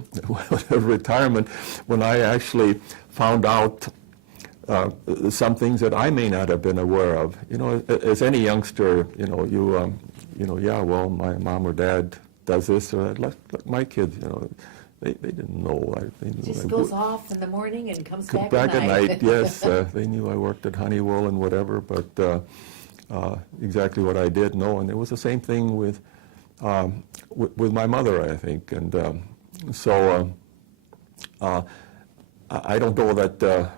retirement, when I actually found out some things that I may not have been aware of. As any youngster, yeah, well, my mom or dad does this or that. Like my kids, they didn't know. Just goes off in the morning and comes back at night. night. Yes, they knew I worked at Honeywell and whatever, but exactly what I did, no. And it was the same thing with my mother, I think. And so I don't know that a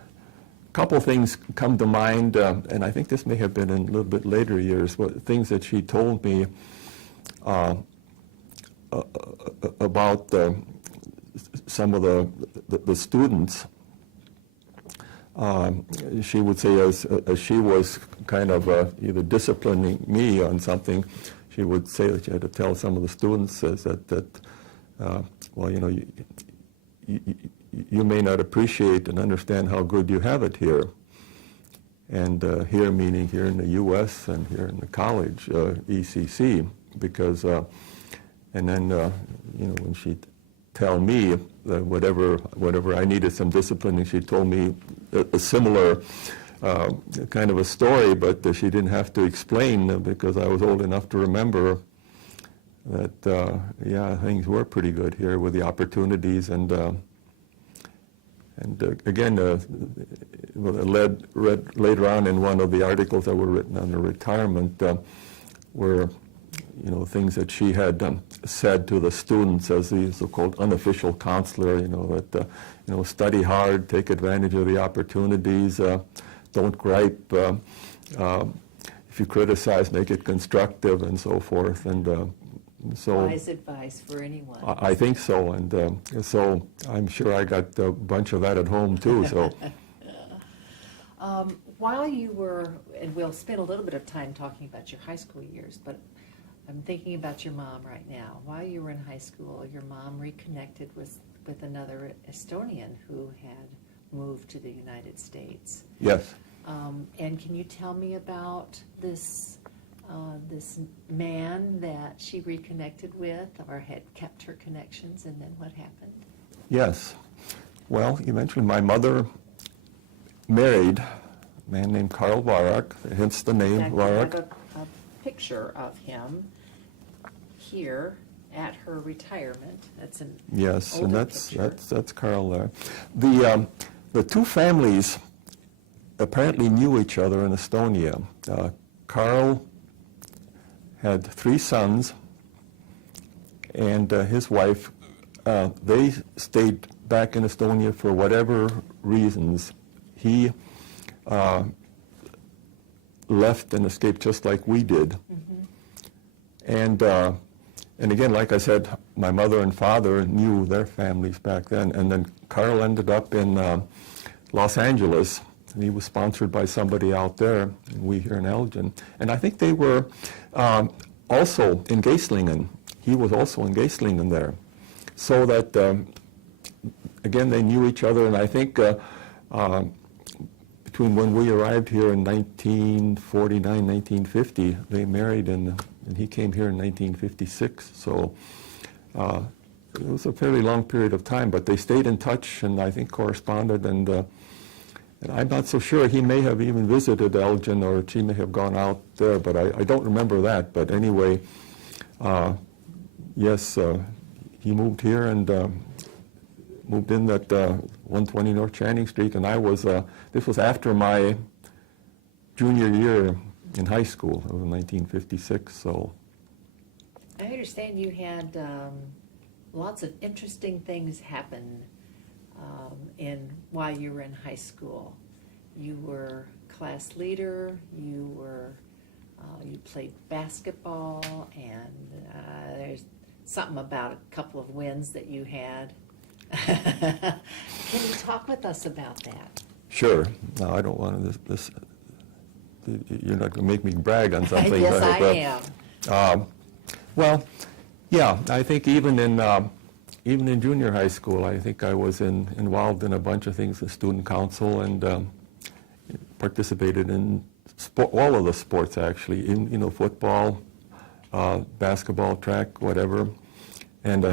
couple things come to mind, and I think this may have been in a little bit later years, but things that she told me about some of the students. She would say, as she was kind of either disciplining me on something, she would say that she had to tell some of the students that well, you may not appreciate and understand how good you have it here. And here meaning here in the U.S. and here in the college, ECC, because, and then, when she'd tell me that whatever I needed some disciplining, she told me a similar kind of a story, but she didn't have to explain because I was old enough to remember that, yeah, things were pretty good here with the opportunities and again, read later on in one of the articles that were written on the retirement were, things that she had said to the students as the so-called unofficial counselor, that, study hard, take advantage of the opportunities, don't gripe, if you criticize, make it constructive and so forth. And So Wise advice for anyone. I think so, and so I'm sure I got a bunch of that at home too. So While you were, and we'll spend a little bit of time talking about your high school years, but I'm thinking about your mom right now. While you were in high school, your mom reconnected with another Estonian who had moved to the United States. yes, And can you tell me about this man that she reconnected with, or had kept her connections, and then what happened? yes. Well, eventually my mother married a man named Karl Varak, hence the name I Varak. have a picture of him here at her retirement. That's an Yes, and older that's picture. Carl there. The two families apparently knew each other in Estonia. Carl had 3 sons, and his wife. They stayed back in Estonia for whatever reasons. He left and escaped just like we did. Mm-hmm. And again, like I said, my mother and father knew their families back then. And then Carl ended up in Los Angeles. And he was sponsored by somebody out there, and we here in Elgin. And I think they were also in Geislingen. He was also in Geislingen there. So that, again, they knew each other. And I think between when we arrived here in 1949, 1950, they married, and he came here in 1956. So it was a fairly long period of time, but they stayed in touch and I think corresponded. And I'm not so sure. He may have even visited Elgin, or she may have gone out there, but I don't remember that. But anyway, yes, he moved here and moved in at 120 North Channing Street, and this was after my junior year in high school. It was in 1956, so. I understand you had lots of interesting things happen while you were in high school. You were class leader, you played basketball, and there's something about a couple of wins that you had. Can you talk with us about that? Sure. No, I don't want you're not going to make me brag on something. Yes, I am. Well, yeah, I think even in junior high school, I think I was involved in a bunch of things, the student council, and participated in all of the sports actually, football, basketball, track, whatever. And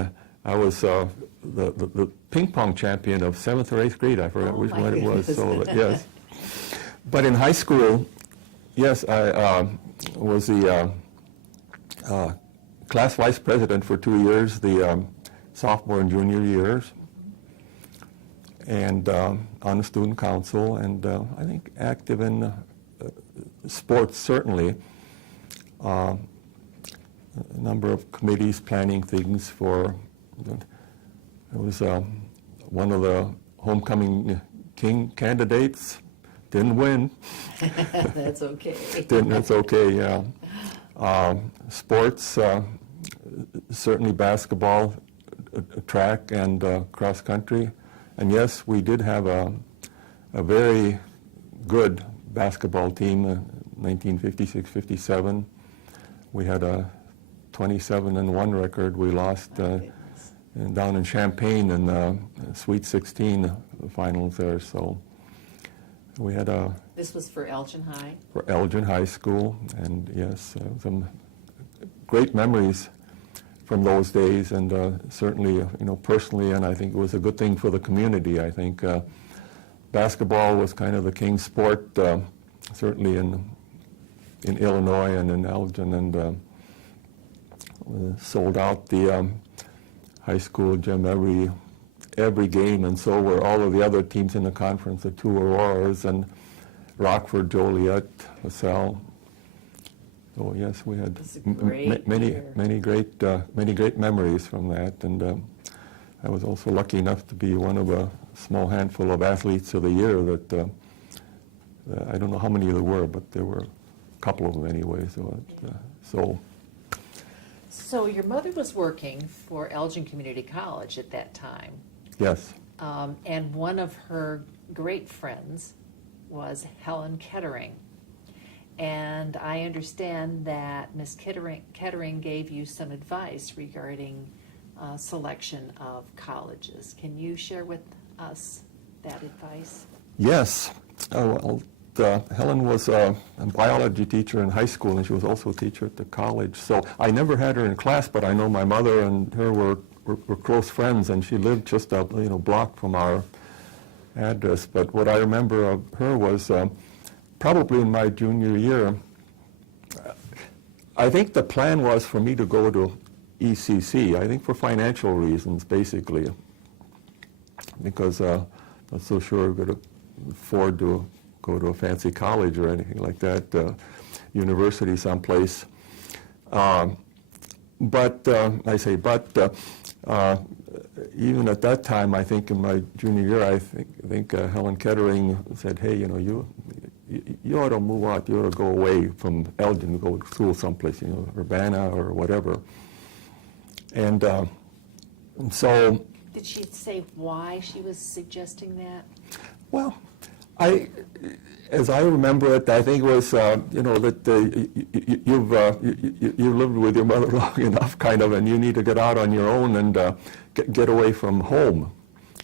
I was the ping pong champion of 7th or 8th grade. I forgot which one it was. So yes, but in high school, yes, I was the class vice president for 2 years, the sophomore and junior years, and on the student council, and I think active in sports certainly. A number of committees planning things for. I was one of the homecoming king candidates. Didn't win. That's okay. That's okay, yeah. Sports, certainly basketball, track, and cross country. And yes, we did have a very good basketball team, 1956-57. We had a 27-1 record. We lost down in Champaign in the Sweet 16 finals there. So we had This was for Elgin High? For Elgin High School, and yes, some great memories from those days, and certainly, personally, and I think it was a good thing for the community. I think basketball was kind of the king sport, certainly in Illinois and in Elgin, and sold out the high school gym every game, and so were all of the other teams in the conference, the two Auroras and Rockford, Joliet, LaSalle. So yes, we had many great memories from that, and I was also lucky enough to be one of a small handful of athletes of the year that I don't know how many there were, but there were a couple of them anyway. So your mother was working for Elgin Community College at that time, Yes. and one of her great friends was Helen Kettering. And I understand that Miss Kettering gave you some advice regarding selection of colleges. Can you share with us that advice? Yes. Helen was a biology teacher in high school, and she was also a teacher at the college. So I never had her in class, but I know my mother and her were close friends, and she lived just a block from our address. But what I remember of her was probably in my junior year, I think the plan was for me to go to ECC, I think for financial reasons, basically, because I'm not so sure I could afford to go to a fancy college or anything like that, university someplace. But even at that time, I think in my junior year, I think Helen Kettering said, hey, you ought to move out, you ought to go away from Elgin, to go to school someplace, Urbana or whatever. And so... Did she say why she was suggesting that? Well, as I remember it, I think it was, that you've lived with your mother long enough, kind of, and you need to get out on your own and get away from home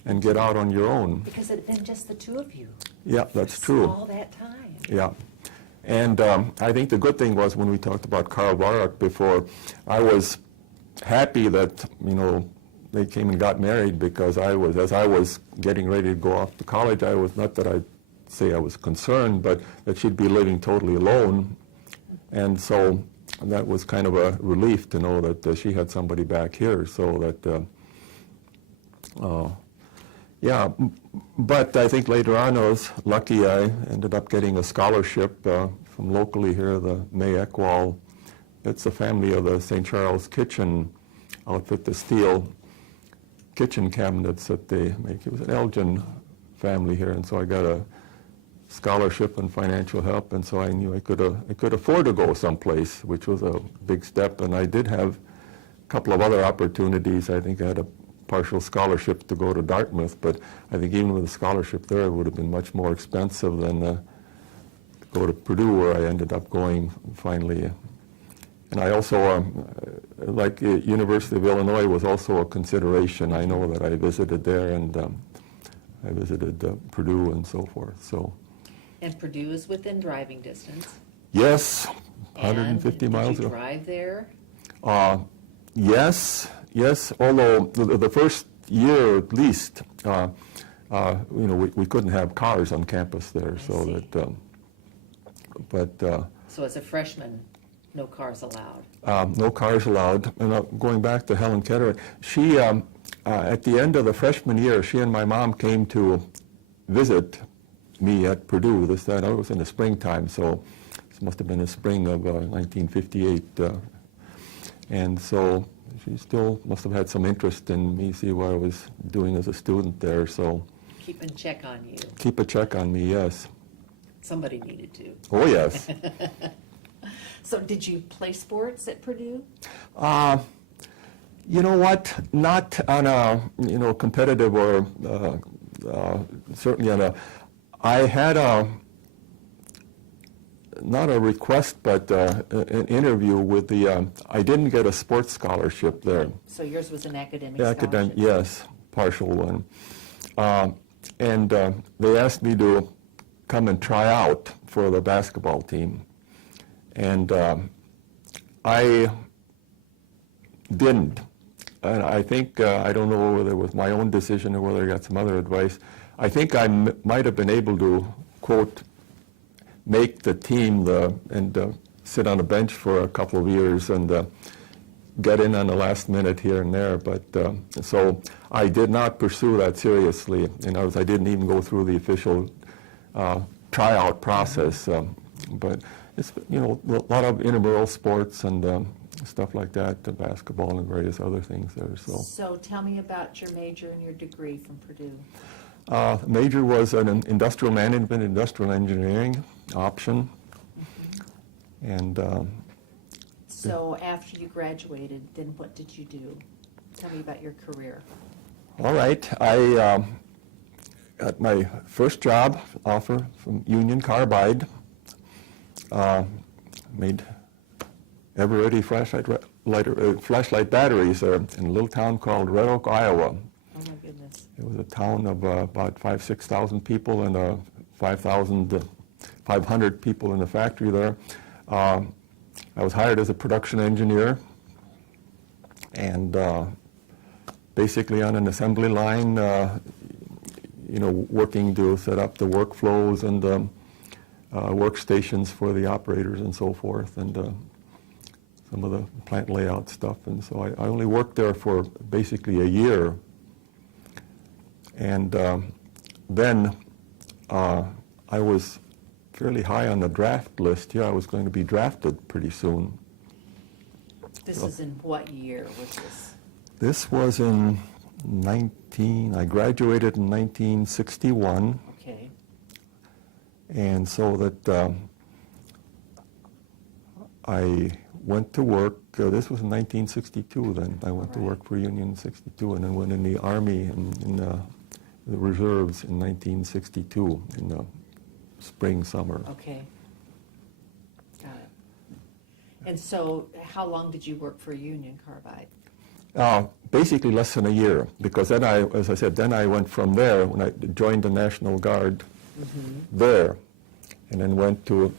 and get out on your own. Because it had been just the two of you. Yeah, that's true. All that time. Yeah. And I think the good thing was when we talked about Karl Barak before, I was happy that, they came and got married, because as I was getting ready to go off to college, I was, not that I'd say I was concerned, but that she'd be living totally alone. And so that was kind of a relief to know that she had somebody back here, so that, but I think later on I was lucky. I ended up getting a scholarship from locally here, the May Ekwall. It's a family of the St. Charles Kitchen outfit, the steel kitchen cabinets that they make. It was an Elgin family here, and so I got a scholarship and financial help, and so I knew I could afford to go someplace, which was a big step. And I did have a couple of other opportunities. I think I had a partial scholarship to go to Dartmouth, but I think even with a scholarship there, it would have been much more expensive than go to Purdue, where I ended up going finally. And I also, University of Illinois was also a consideration. I know that I visited there, and I visited Purdue and so forth. So. And Purdue is within driving distance. Yes, 150 miles. Did you drive there? Yes. Although the first year at least, we couldn't have cars on campus there, So as a freshman, no cars allowed. No cars allowed. And going back to Helen Kettering, she, at the end of the freshman year, she and my mom came to visit me at Purdue. This time, it was in the springtime, so this must have been the spring of 1958. And so she still must have had some interest in me, see what I was doing as a student there. So keep in check on you. Keep a check on me, yes. Somebody needed to. Oh, yes. So did you play sports at Purdue? You know what? Not on a competitive or certainly on a. I had not a request, but an interview with the. I didn't get a sports scholarship there. So yours was an academic scholarship? Yes, partial one. And they asked me to come and try out for the basketball team. And I didn't. And I think, I don't know whether it was my own decision or whether I got some other advice. I think I might have been able to, quote, make the team and sit on a bench for a couple of years and get in on the last minute here and there. But so I did not pursue that seriously. I didn't even go through the official tryout process. But it's, a lot of intramural sports and stuff like that, basketball and various other things there. So tell me about your major and your degree from Purdue. Major was an industrial management, industrial engineering option. And So after you graduated, then what did you do? Tell me about your career. All right. I got my first job offer from Union Carbide. Made ever-ready flashlight batteries in a little town called Red Oak, Iowa. Oh my goodness. It was a town of about 6,000 people and 500 people in the factory there. I was hired as a production engineer and basically on an assembly line, working to set up the workflows and workstations for the operators and so forth, and some of the plant layout stuff. And so I only worked there for basically a year. And then I was fairly high on the draft list. Yeah, I was going to be drafted pretty soon. This is in what year was this? This was in I graduated in 1961. Okay. And so that I went to work, this was in 1962 then. I went to work for Union in 62 and then went in the Army in the reserves in 1962 in the spring, summer. Okay. Got it. And so how long did you work for Union Carbide? Basically less than a year, because then as I said, then I went from there when I joined the National Guard there, and then went to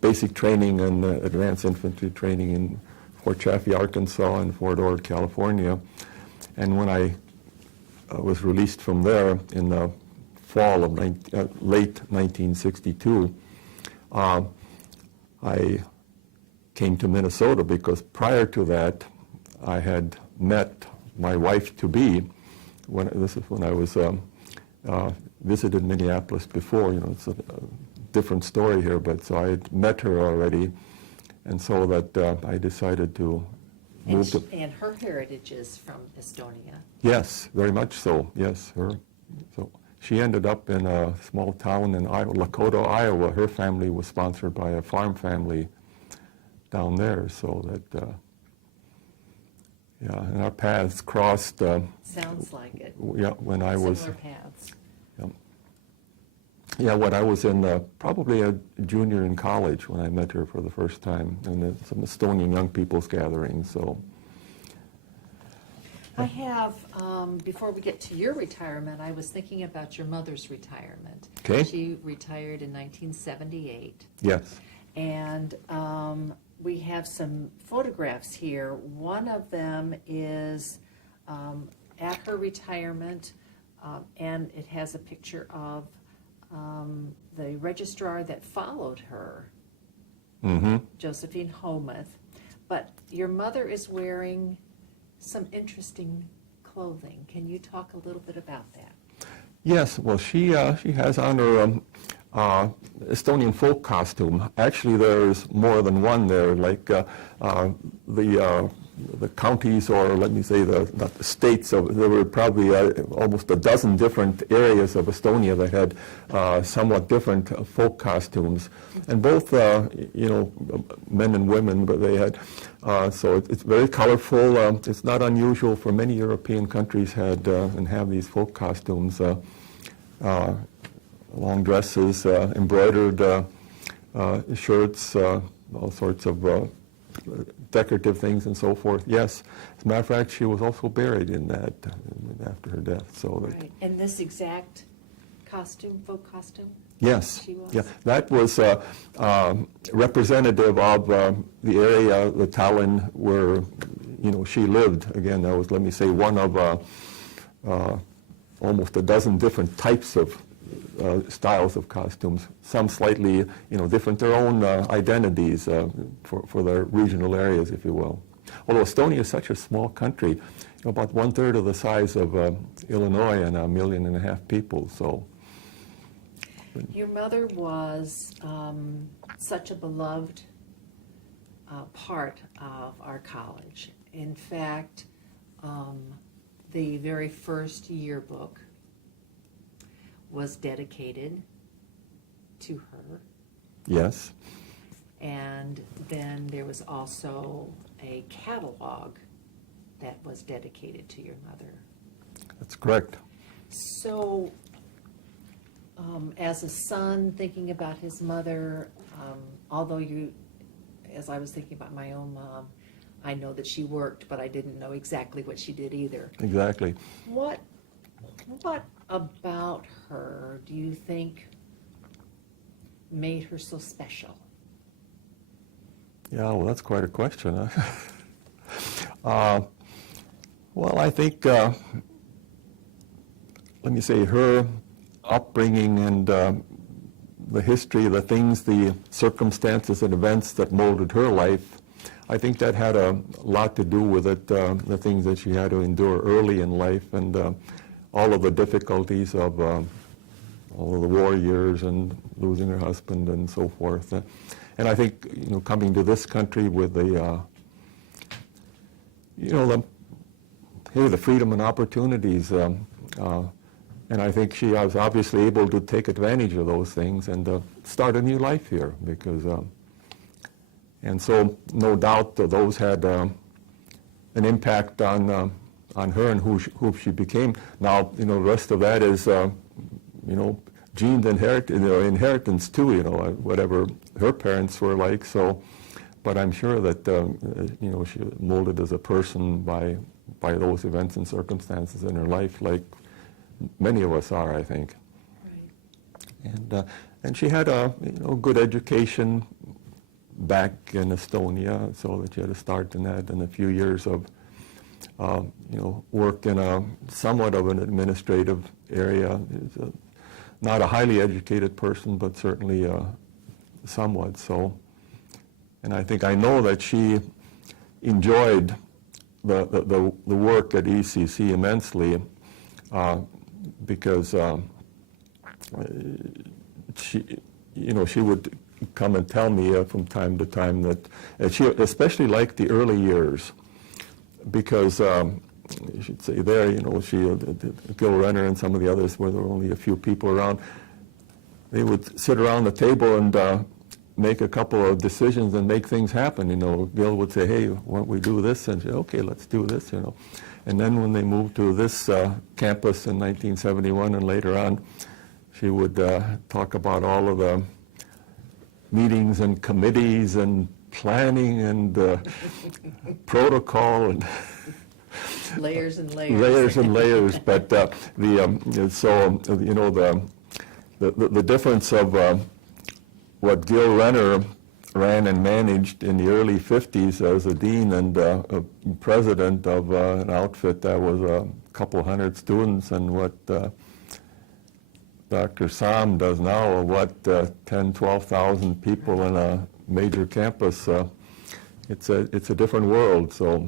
basic training and advanced infantry training in Fort Chaffee, Arkansas, and Fort Ord, California. And when I was released from there in the fall of late 1962, I came to Minnesota because prior to that, I had met my wife-to-be. This is when I was visited Minneapolis before. It's a different story here, but so I had met her already, and so that I decided to move to. And her heritage is from Estonia. Yes, very much so. Yes, her. So she ended up in a small town in Lakota, Iowa. Her family was sponsored by a farm family down there, so that. Yeah, and our paths crossed. Sounds like it. Yeah, when I was. Similar paths. Yeah, when I was in probably a junior in college when I met her for the first time in some Estonian young people's gathering. So. I have, before we get to your retirement, I was thinking about your mother's retirement. Okay. She retired in 1978. Yes. And we have some photographs here. One of them is at her retirement, and it has a picture of the registrar that followed her, Josephine Homuth. But your mother is wearing some interesting clothing. Can you talk a little bit about that? Yes, well, she has on her Estonian folk costume. Actually, there's more than one there, like the counties, or let me say not the states. There were probably almost a dozen different areas of Estonia that had somewhat different folk costumes, and both men and women. But they had so it's very colorful. It's not unusual for many European countries had and have these folk costumes. Long dresses, embroidered shirts, all sorts of decorative things and so forth. Yes, as a matter of fact, she was also buried in that after her death. So Right. And this exact costume, folk costume? Yes. She was? Yeah, that was representative of the area, the Tallinn, where she lived. Again, that was, let me say, one of almost a dozen different types of styles of costumes, some slightly different, their own identities for their regional areas, if you will. Although Estonia is such a small country, about 1/3 of the size of Illinois and 1.5 million people. So. Your mother was such a beloved part of our college. In fact, the very first yearbook was dedicated to her. Yes. And then there was also a catalog that was dedicated to your mother. That's correct. So, as a son thinking about his mother, although as I was thinking about my own mom, I know that she worked, but I didn't know exactly what she did either. Exactly. What about her do you think made her so special? Yeah, well, that's quite a question. Huh? Well, I think, let me say, her upbringing and the history, the things, the circumstances and events that molded her life, I think that had a lot to do with it, the things that she had to endure early in life and all of the difficulties of all of the war years and losing her husband and so forth. And I think, coming to this country with the freedom and opportunities, and I think she was obviously able to take advantage of those things and start a new life here because, and so no doubt those had an impact on her and who she became. Now, the rest of that is, genes inheritance too, whatever her parents were like. So, but I'm sure that, she was molded as a person by those events and circumstances in her life, like many of us are, I think. Right. And she had a good education back in Estonia, so that she had a start in that, and a few years of work in a somewhat of an administrative area. Not a highly educated person, but certainly somewhat so. And I know that she enjoyed the work at ECC immensely because she would come and tell me from time to time that she especially liked the early years because you should say there, Gil Renner and some of the others where there were only a few people around, they would sit around the table and make a couple of decisions and make things happen. Gil would say, hey, why don't we do this? And say, okay, let's do this, And then when they moved to this campus in 1971 and later on, she would talk about all of the meetings and committees and planning and protocol and layers and layers. Layers and layers, but the difference of what Gil Renner ran and managed in the early 50s as a dean and a president of an outfit that was a couple hundred students, and what Dr. Sam does now, of what 10, 12,000 people in a major campus. It's a different world. So.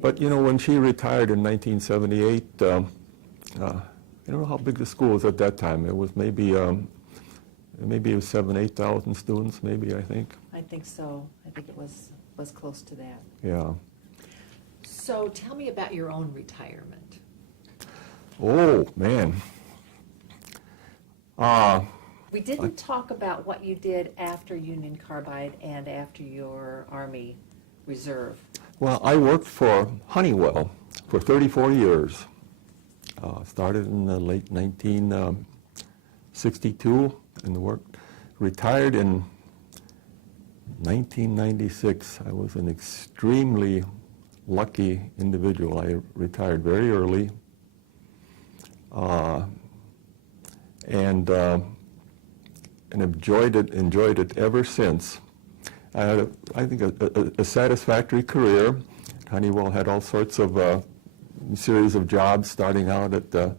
But, when she retired in 1978, I don't know how big the school was at that time. It was maybe it was 7,000, 8,000 students, maybe, I think. I think so. I think it was close to that. Yeah. So tell me about your own retirement. Oh, man. We didn't talk about what you did after Union Carbide and after your Army Reserve. Well, I worked for Honeywell for 34 years. Started in the late 1962 and worked. Retired in 1996. I was an extremely lucky individual. I retired very early, and enjoyed it ever since. I had, I think, a satisfactory career. Honeywell had all sorts of series of jobs, starting out at the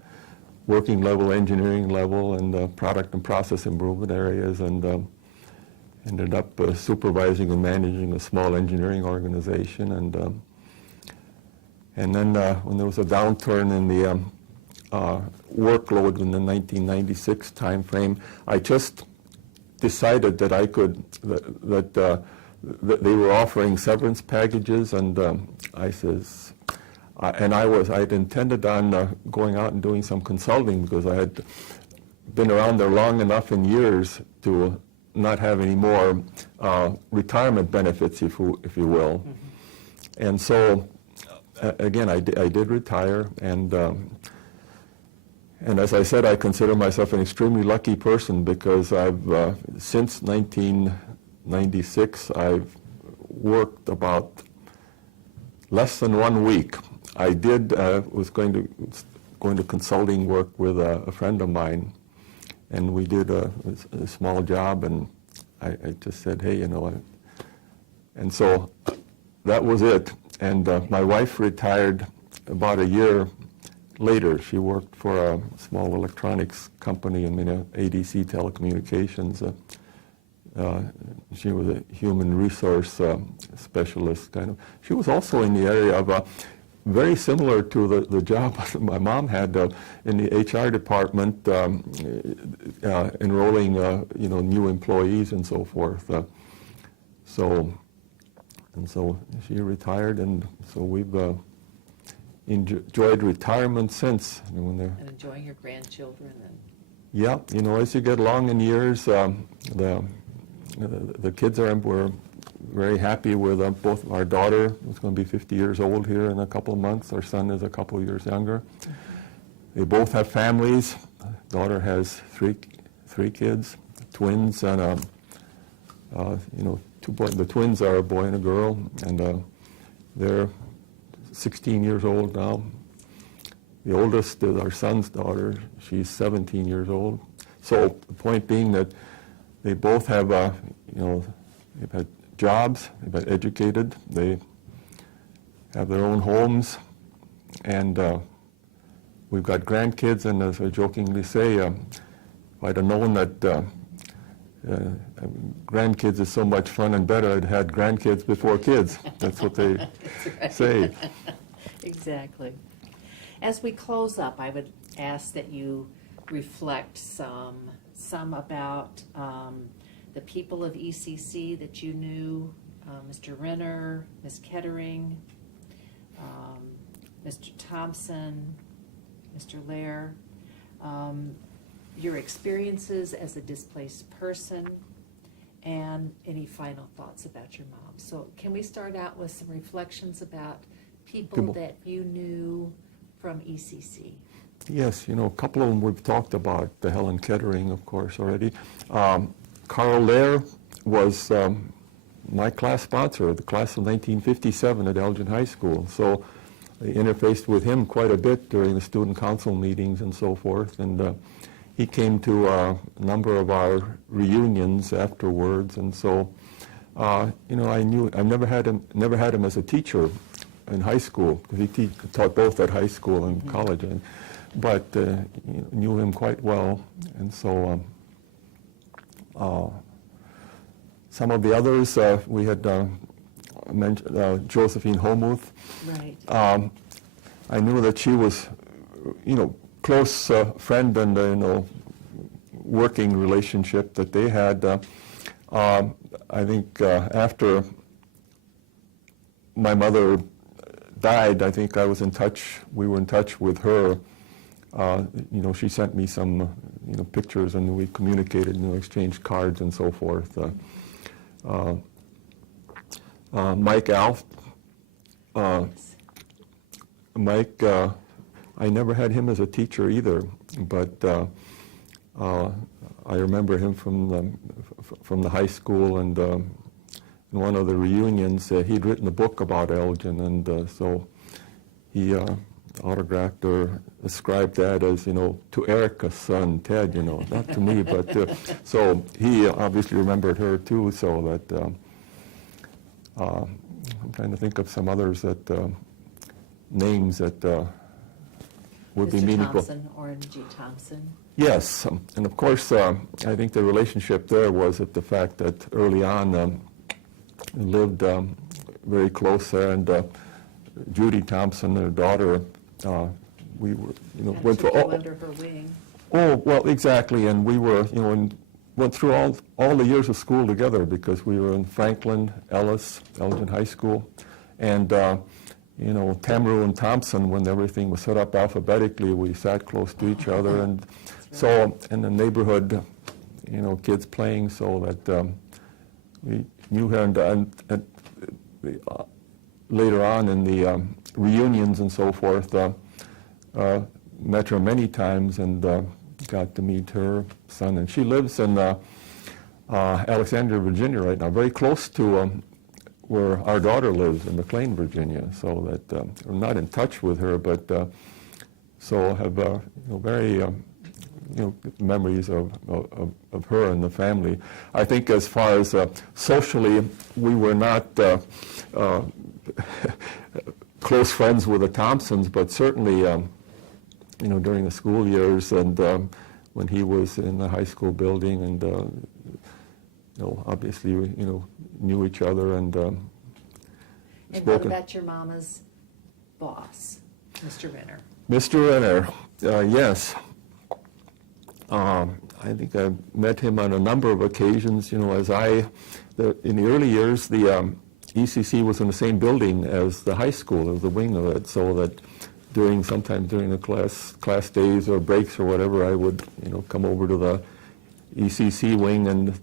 working level, engineering level, and product and process improvement areas, and ended up supervising and managing a small engineering organization. And then when there was a downturn in the workload in the 1996 time frame, I just decided that I could, that they were offering severance packages, and I says, I'd intended on going out and doing some consulting because I had been around there long enough in years to not have any more retirement benefits, if you will. And so, again, I did retire, and as I said, I consider myself an extremely lucky person because I've, since 1996, I've worked about less than 1 week. I was going to consulting work with a friend of mine, and we did a small job, and I just said, hey, and so that was it. And my wife retired about a year later. She worked for a small electronics company in ADC Telecommunications. She was a human resource specialist, kind of. She was also in the area of very similar to the job my mom had in the HR department, enrolling new employees and so forth. So she retired, and so we've enjoyed retirement since. And enjoying your grandchildren. Yeah, as you get along in years, the kids were very happy with both. Our daughter is going to be 50 years old here in a couple of months. Our son is a couple of years younger. They both have families. Daughter has three kids, twins, and two boys. The twins are a boy and a girl, and they're 16 years old now. The oldest is our son's daughter. She's 17 years old. So the point being that they both have, they've had jobs, they've been educated, they have their own homes, and we've got grandkids, and as I jokingly say, if I'd have known that grandkids is so much fun and better, I'd had grandkids before kids. That's what they say. Exactly. As we close up, I would ask that you reflect some about the people of ECC that you knew, Mr. Renner, Ms. Kettering, Mr. Thompson, Mr. Lair, your experiences as a displaced person, and any final thoughts about your mom. So can we start out with some reflections about people that you knew from ECC? Yes, a couple of them we've talked about, the Helen Kettering, of course, already. Carl Lair was my class sponsor, the class of 1957 at Elgin High School. So I interfaced with him quite a bit during the student council meetings and so forth. And he came to a number of our reunions afterwards. And so, I never had him as a teacher in high school, because he taught both at high school and college. But knew him quite well. And so some of the others, we had mentioned Josephine Homuth. Right. I knew that she was, close friend and, working relationship that they had. I think after my mother died, I think we were in touch with her. She sent me some, pictures, and we communicated, exchanged cards and so forth. Mike Alf. Mike, I never had him as a teacher either, but I remember him from the high school, and in one of the reunions, he'd written a book about Elgin, and so he autographed or ascribed that as, to Erica's son, Ted, not to me, but so he obviously remembered her too, so that I'm trying to think of some others that names that would be meaningful. Mr. Thompson, Orrin G. Thompson. Yes, and of course, I think the relationship there was at the fact that early on lived very close there, and Judy Thompson, their daughter, we were, went through under her wing. Oh, well, exactly, and we were, went through all the years of school together, because we were in Franklin, Ellis, Elgin High School, and Tammearu and Thompson, when everything was set up alphabetically, we sat close to each other, and so in the neighborhood, kids playing, so that we knew her, and later on in the reunions and so forth, met her many times and got to meet her son. And she lives in Alexandria, Virginia right now, very close to where our daughter lives in McLean, Virginia. So that we're not in touch with her, but so have very memories of her and the family. I think as far as socially, we were not close friends with the Thompsons, but certainly during the school years and when he was in the high school building, and obviously we knew each other and what about your mama's boss, Mr. Renner? Mr. Renner, yes. I think I met him on a number of occasions. In the early years, the ECC was in the same building as the high school. It was the wing of it, so that sometimes during the class days or breaks or whatever, I would come over to the ECC wing and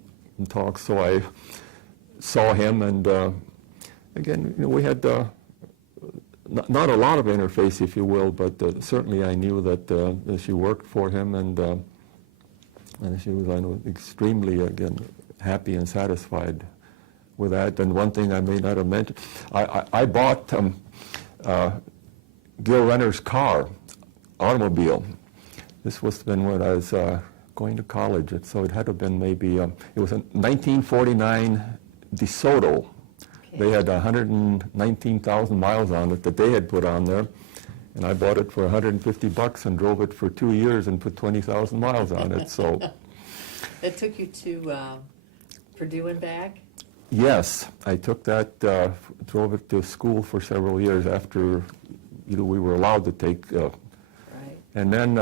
talk. So I saw him, and again, we had not a lot of interface, if you will, but certainly I knew that she worked for him, and she was, I know, extremely, again, happy and satisfied with that. And one thing I may not have mentioned, I bought Gil Renner's car, automobile. This was when I was going to college, so it had to have been maybe, it was a 1949 DeSoto. Okay. They had 119,000 miles on it that they had put on there. And I bought it for $150 and drove it for 2 years and put 20,000 miles on it. So it took you to Purdue and back? Yes, I took that, drove it to school for several years after we were allowed to take. Right. And then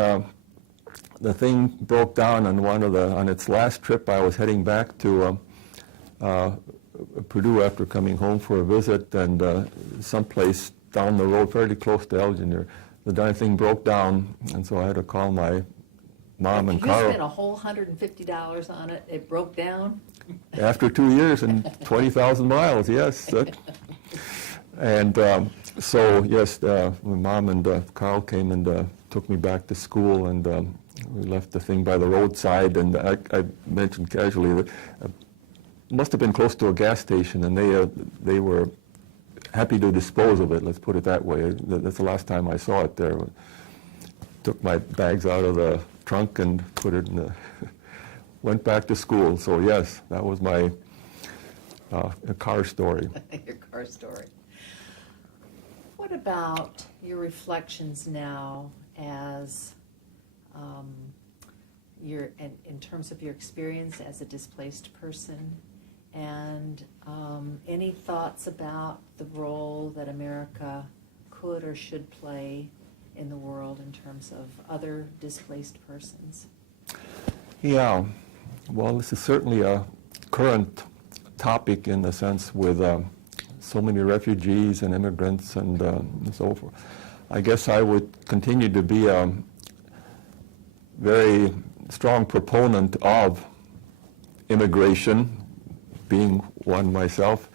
the thing broke down on its last trip. I was heading back to Purdue after coming home for a visit, and someplace down the road, fairly close to Elgin, the darn thing broke down, and so I had to call my mom and Carl. You spent a whole $150 on it. It broke down? After 2 years and 20,000 miles, yes. And so, yes, my mom and Carl came and took me back to school, and we left the thing by the roadside, and I mentioned casually that it must have been close to a gas station, and they were happy to dispose of it, let's put it that way. That's the last time I saw it there. Took my bags out of the trunk and put it in the, went back to school. So yes, that was my car story. Your car story. What about your reflections now as in terms of your experience as a displaced person, and any thoughts about the role that America could or should play in the world in terms of other displaced persons? Yeah, well, this is certainly a current topic in the sense with so many refugees and immigrants and so forth. I guess I would continue to be a very strong proponent of immigration, being one myself,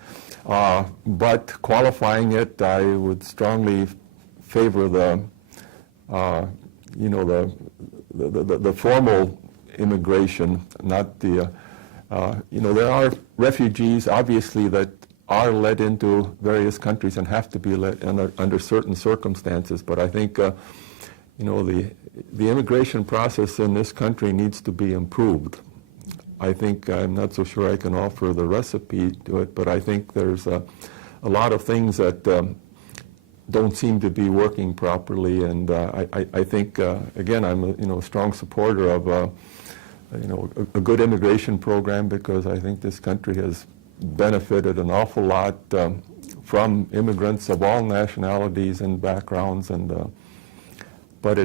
but qualifying it, I would strongly favor the formal immigration, not the, there are refugees, obviously, that are let into various countries and have to be let under certain circumstances, but I think, the immigration process in this country needs to be improved. I think I'm not so sure I can offer the recipe to it, but I think there's a lot of things that don't seem to be working properly, and I think again I'm a strong supporter of a good immigration program, because I think this country has benefited an awful lot from immigrants of all nationalities and backgrounds, and but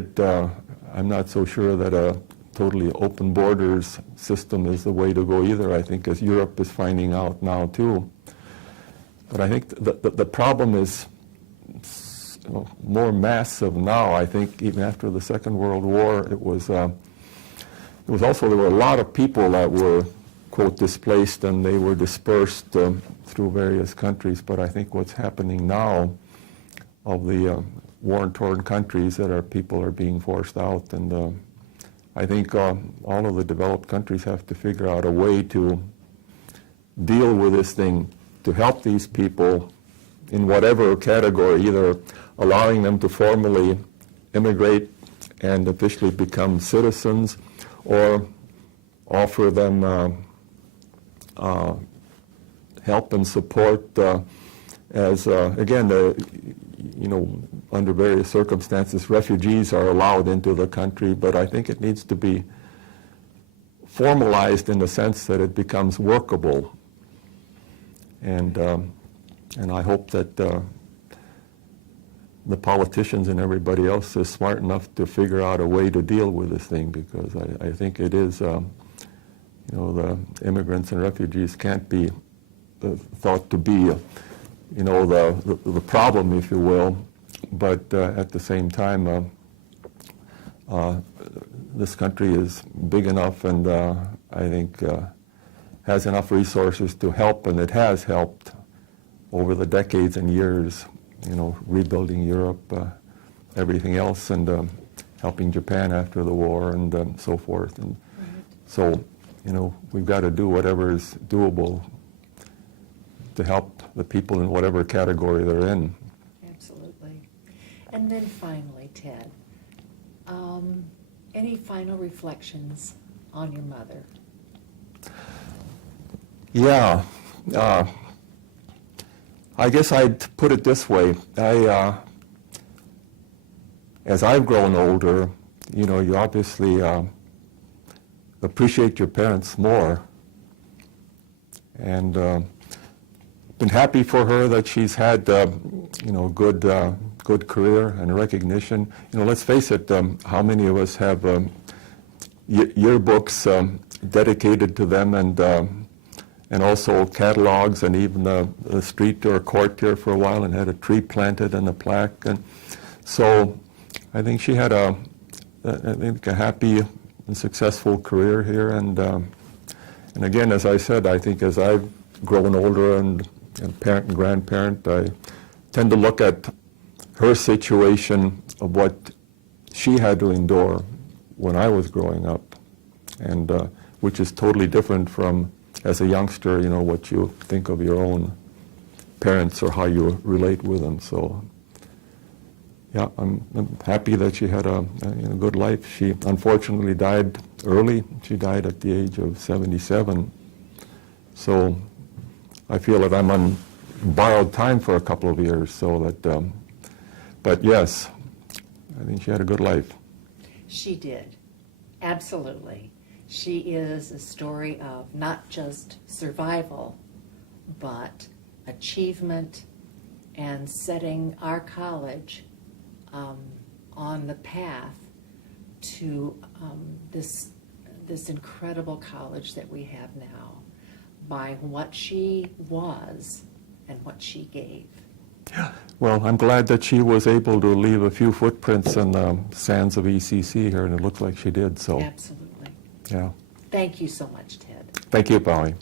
I'm not so sure that a totally open borders system is the way to go either, I think, as Europe is finding out now too. But I think the problem is more massive now. I think even after the Second World War, it was there were a lot of people that were, quote, displaced, and they were dispersed through various countries. But I think what's happening now of the war-torn countries that people are being forced out, and I think all of the developed countries have to figure out a way to deal with this thing, to help these people in whatever category, either allowing them to formally immigrate and officially become citizens, or offer them help and support as, again, under various circumstances, refugees are allowed into the country, but I think it needs to be formalized in the sense that it becomes workable. And I hope that the politicians and everybody else is smart enough to figure out a way to deal with this thing, because I think it is, the immigrants and refugees can't be thought to be, the problem, if you will. But at the same time, this country is big enough, and I think has enough resources to help, and it has helped over the decades and years, rebuilding Europe, everything else, and helping Japan after the war, and so forth. And so, we've got to do whatever is doable to help the people in whatever category they're in. Absolutely. And then finally, Ted, any final reflections on your mother? Yeah. I guess I'd put it this way. As I've grown older, you obviously appreciate your parents more. And been happy for her that she's had, good career and recognition. Let's face it, how many of us have yearbooks dedicated to them, and also catalogs, and even a street or a court here for a while, and had a tree planted and a plaque. And so I think she had a happy and successful career here. And again, as I said, I think as I've grown older and parent and grandparent, I tend to look at her situation of what she had to endure when I was growing up, and which is totally different from, as a youngster, what you think of your own parents or how you relate with them. So, yeah, I'm happy that she had a good life. She unfortunately died early. She died at the age of 77. So I feel that I'm on borrowed time for a couple of years. So that, but yes, I think she had a good life. She did, absolutely. She is a story of not just survival, but achievement and setting our college on the path to this incredible college that we have now, by what she was and what she gave. Yeah. Well, I'm glad that she was able to leave a few footprints in the sands of ECC here, and it looks like she did. So. Absolutely. Yeah. Thank you so much, Ted. Thank you, Polly.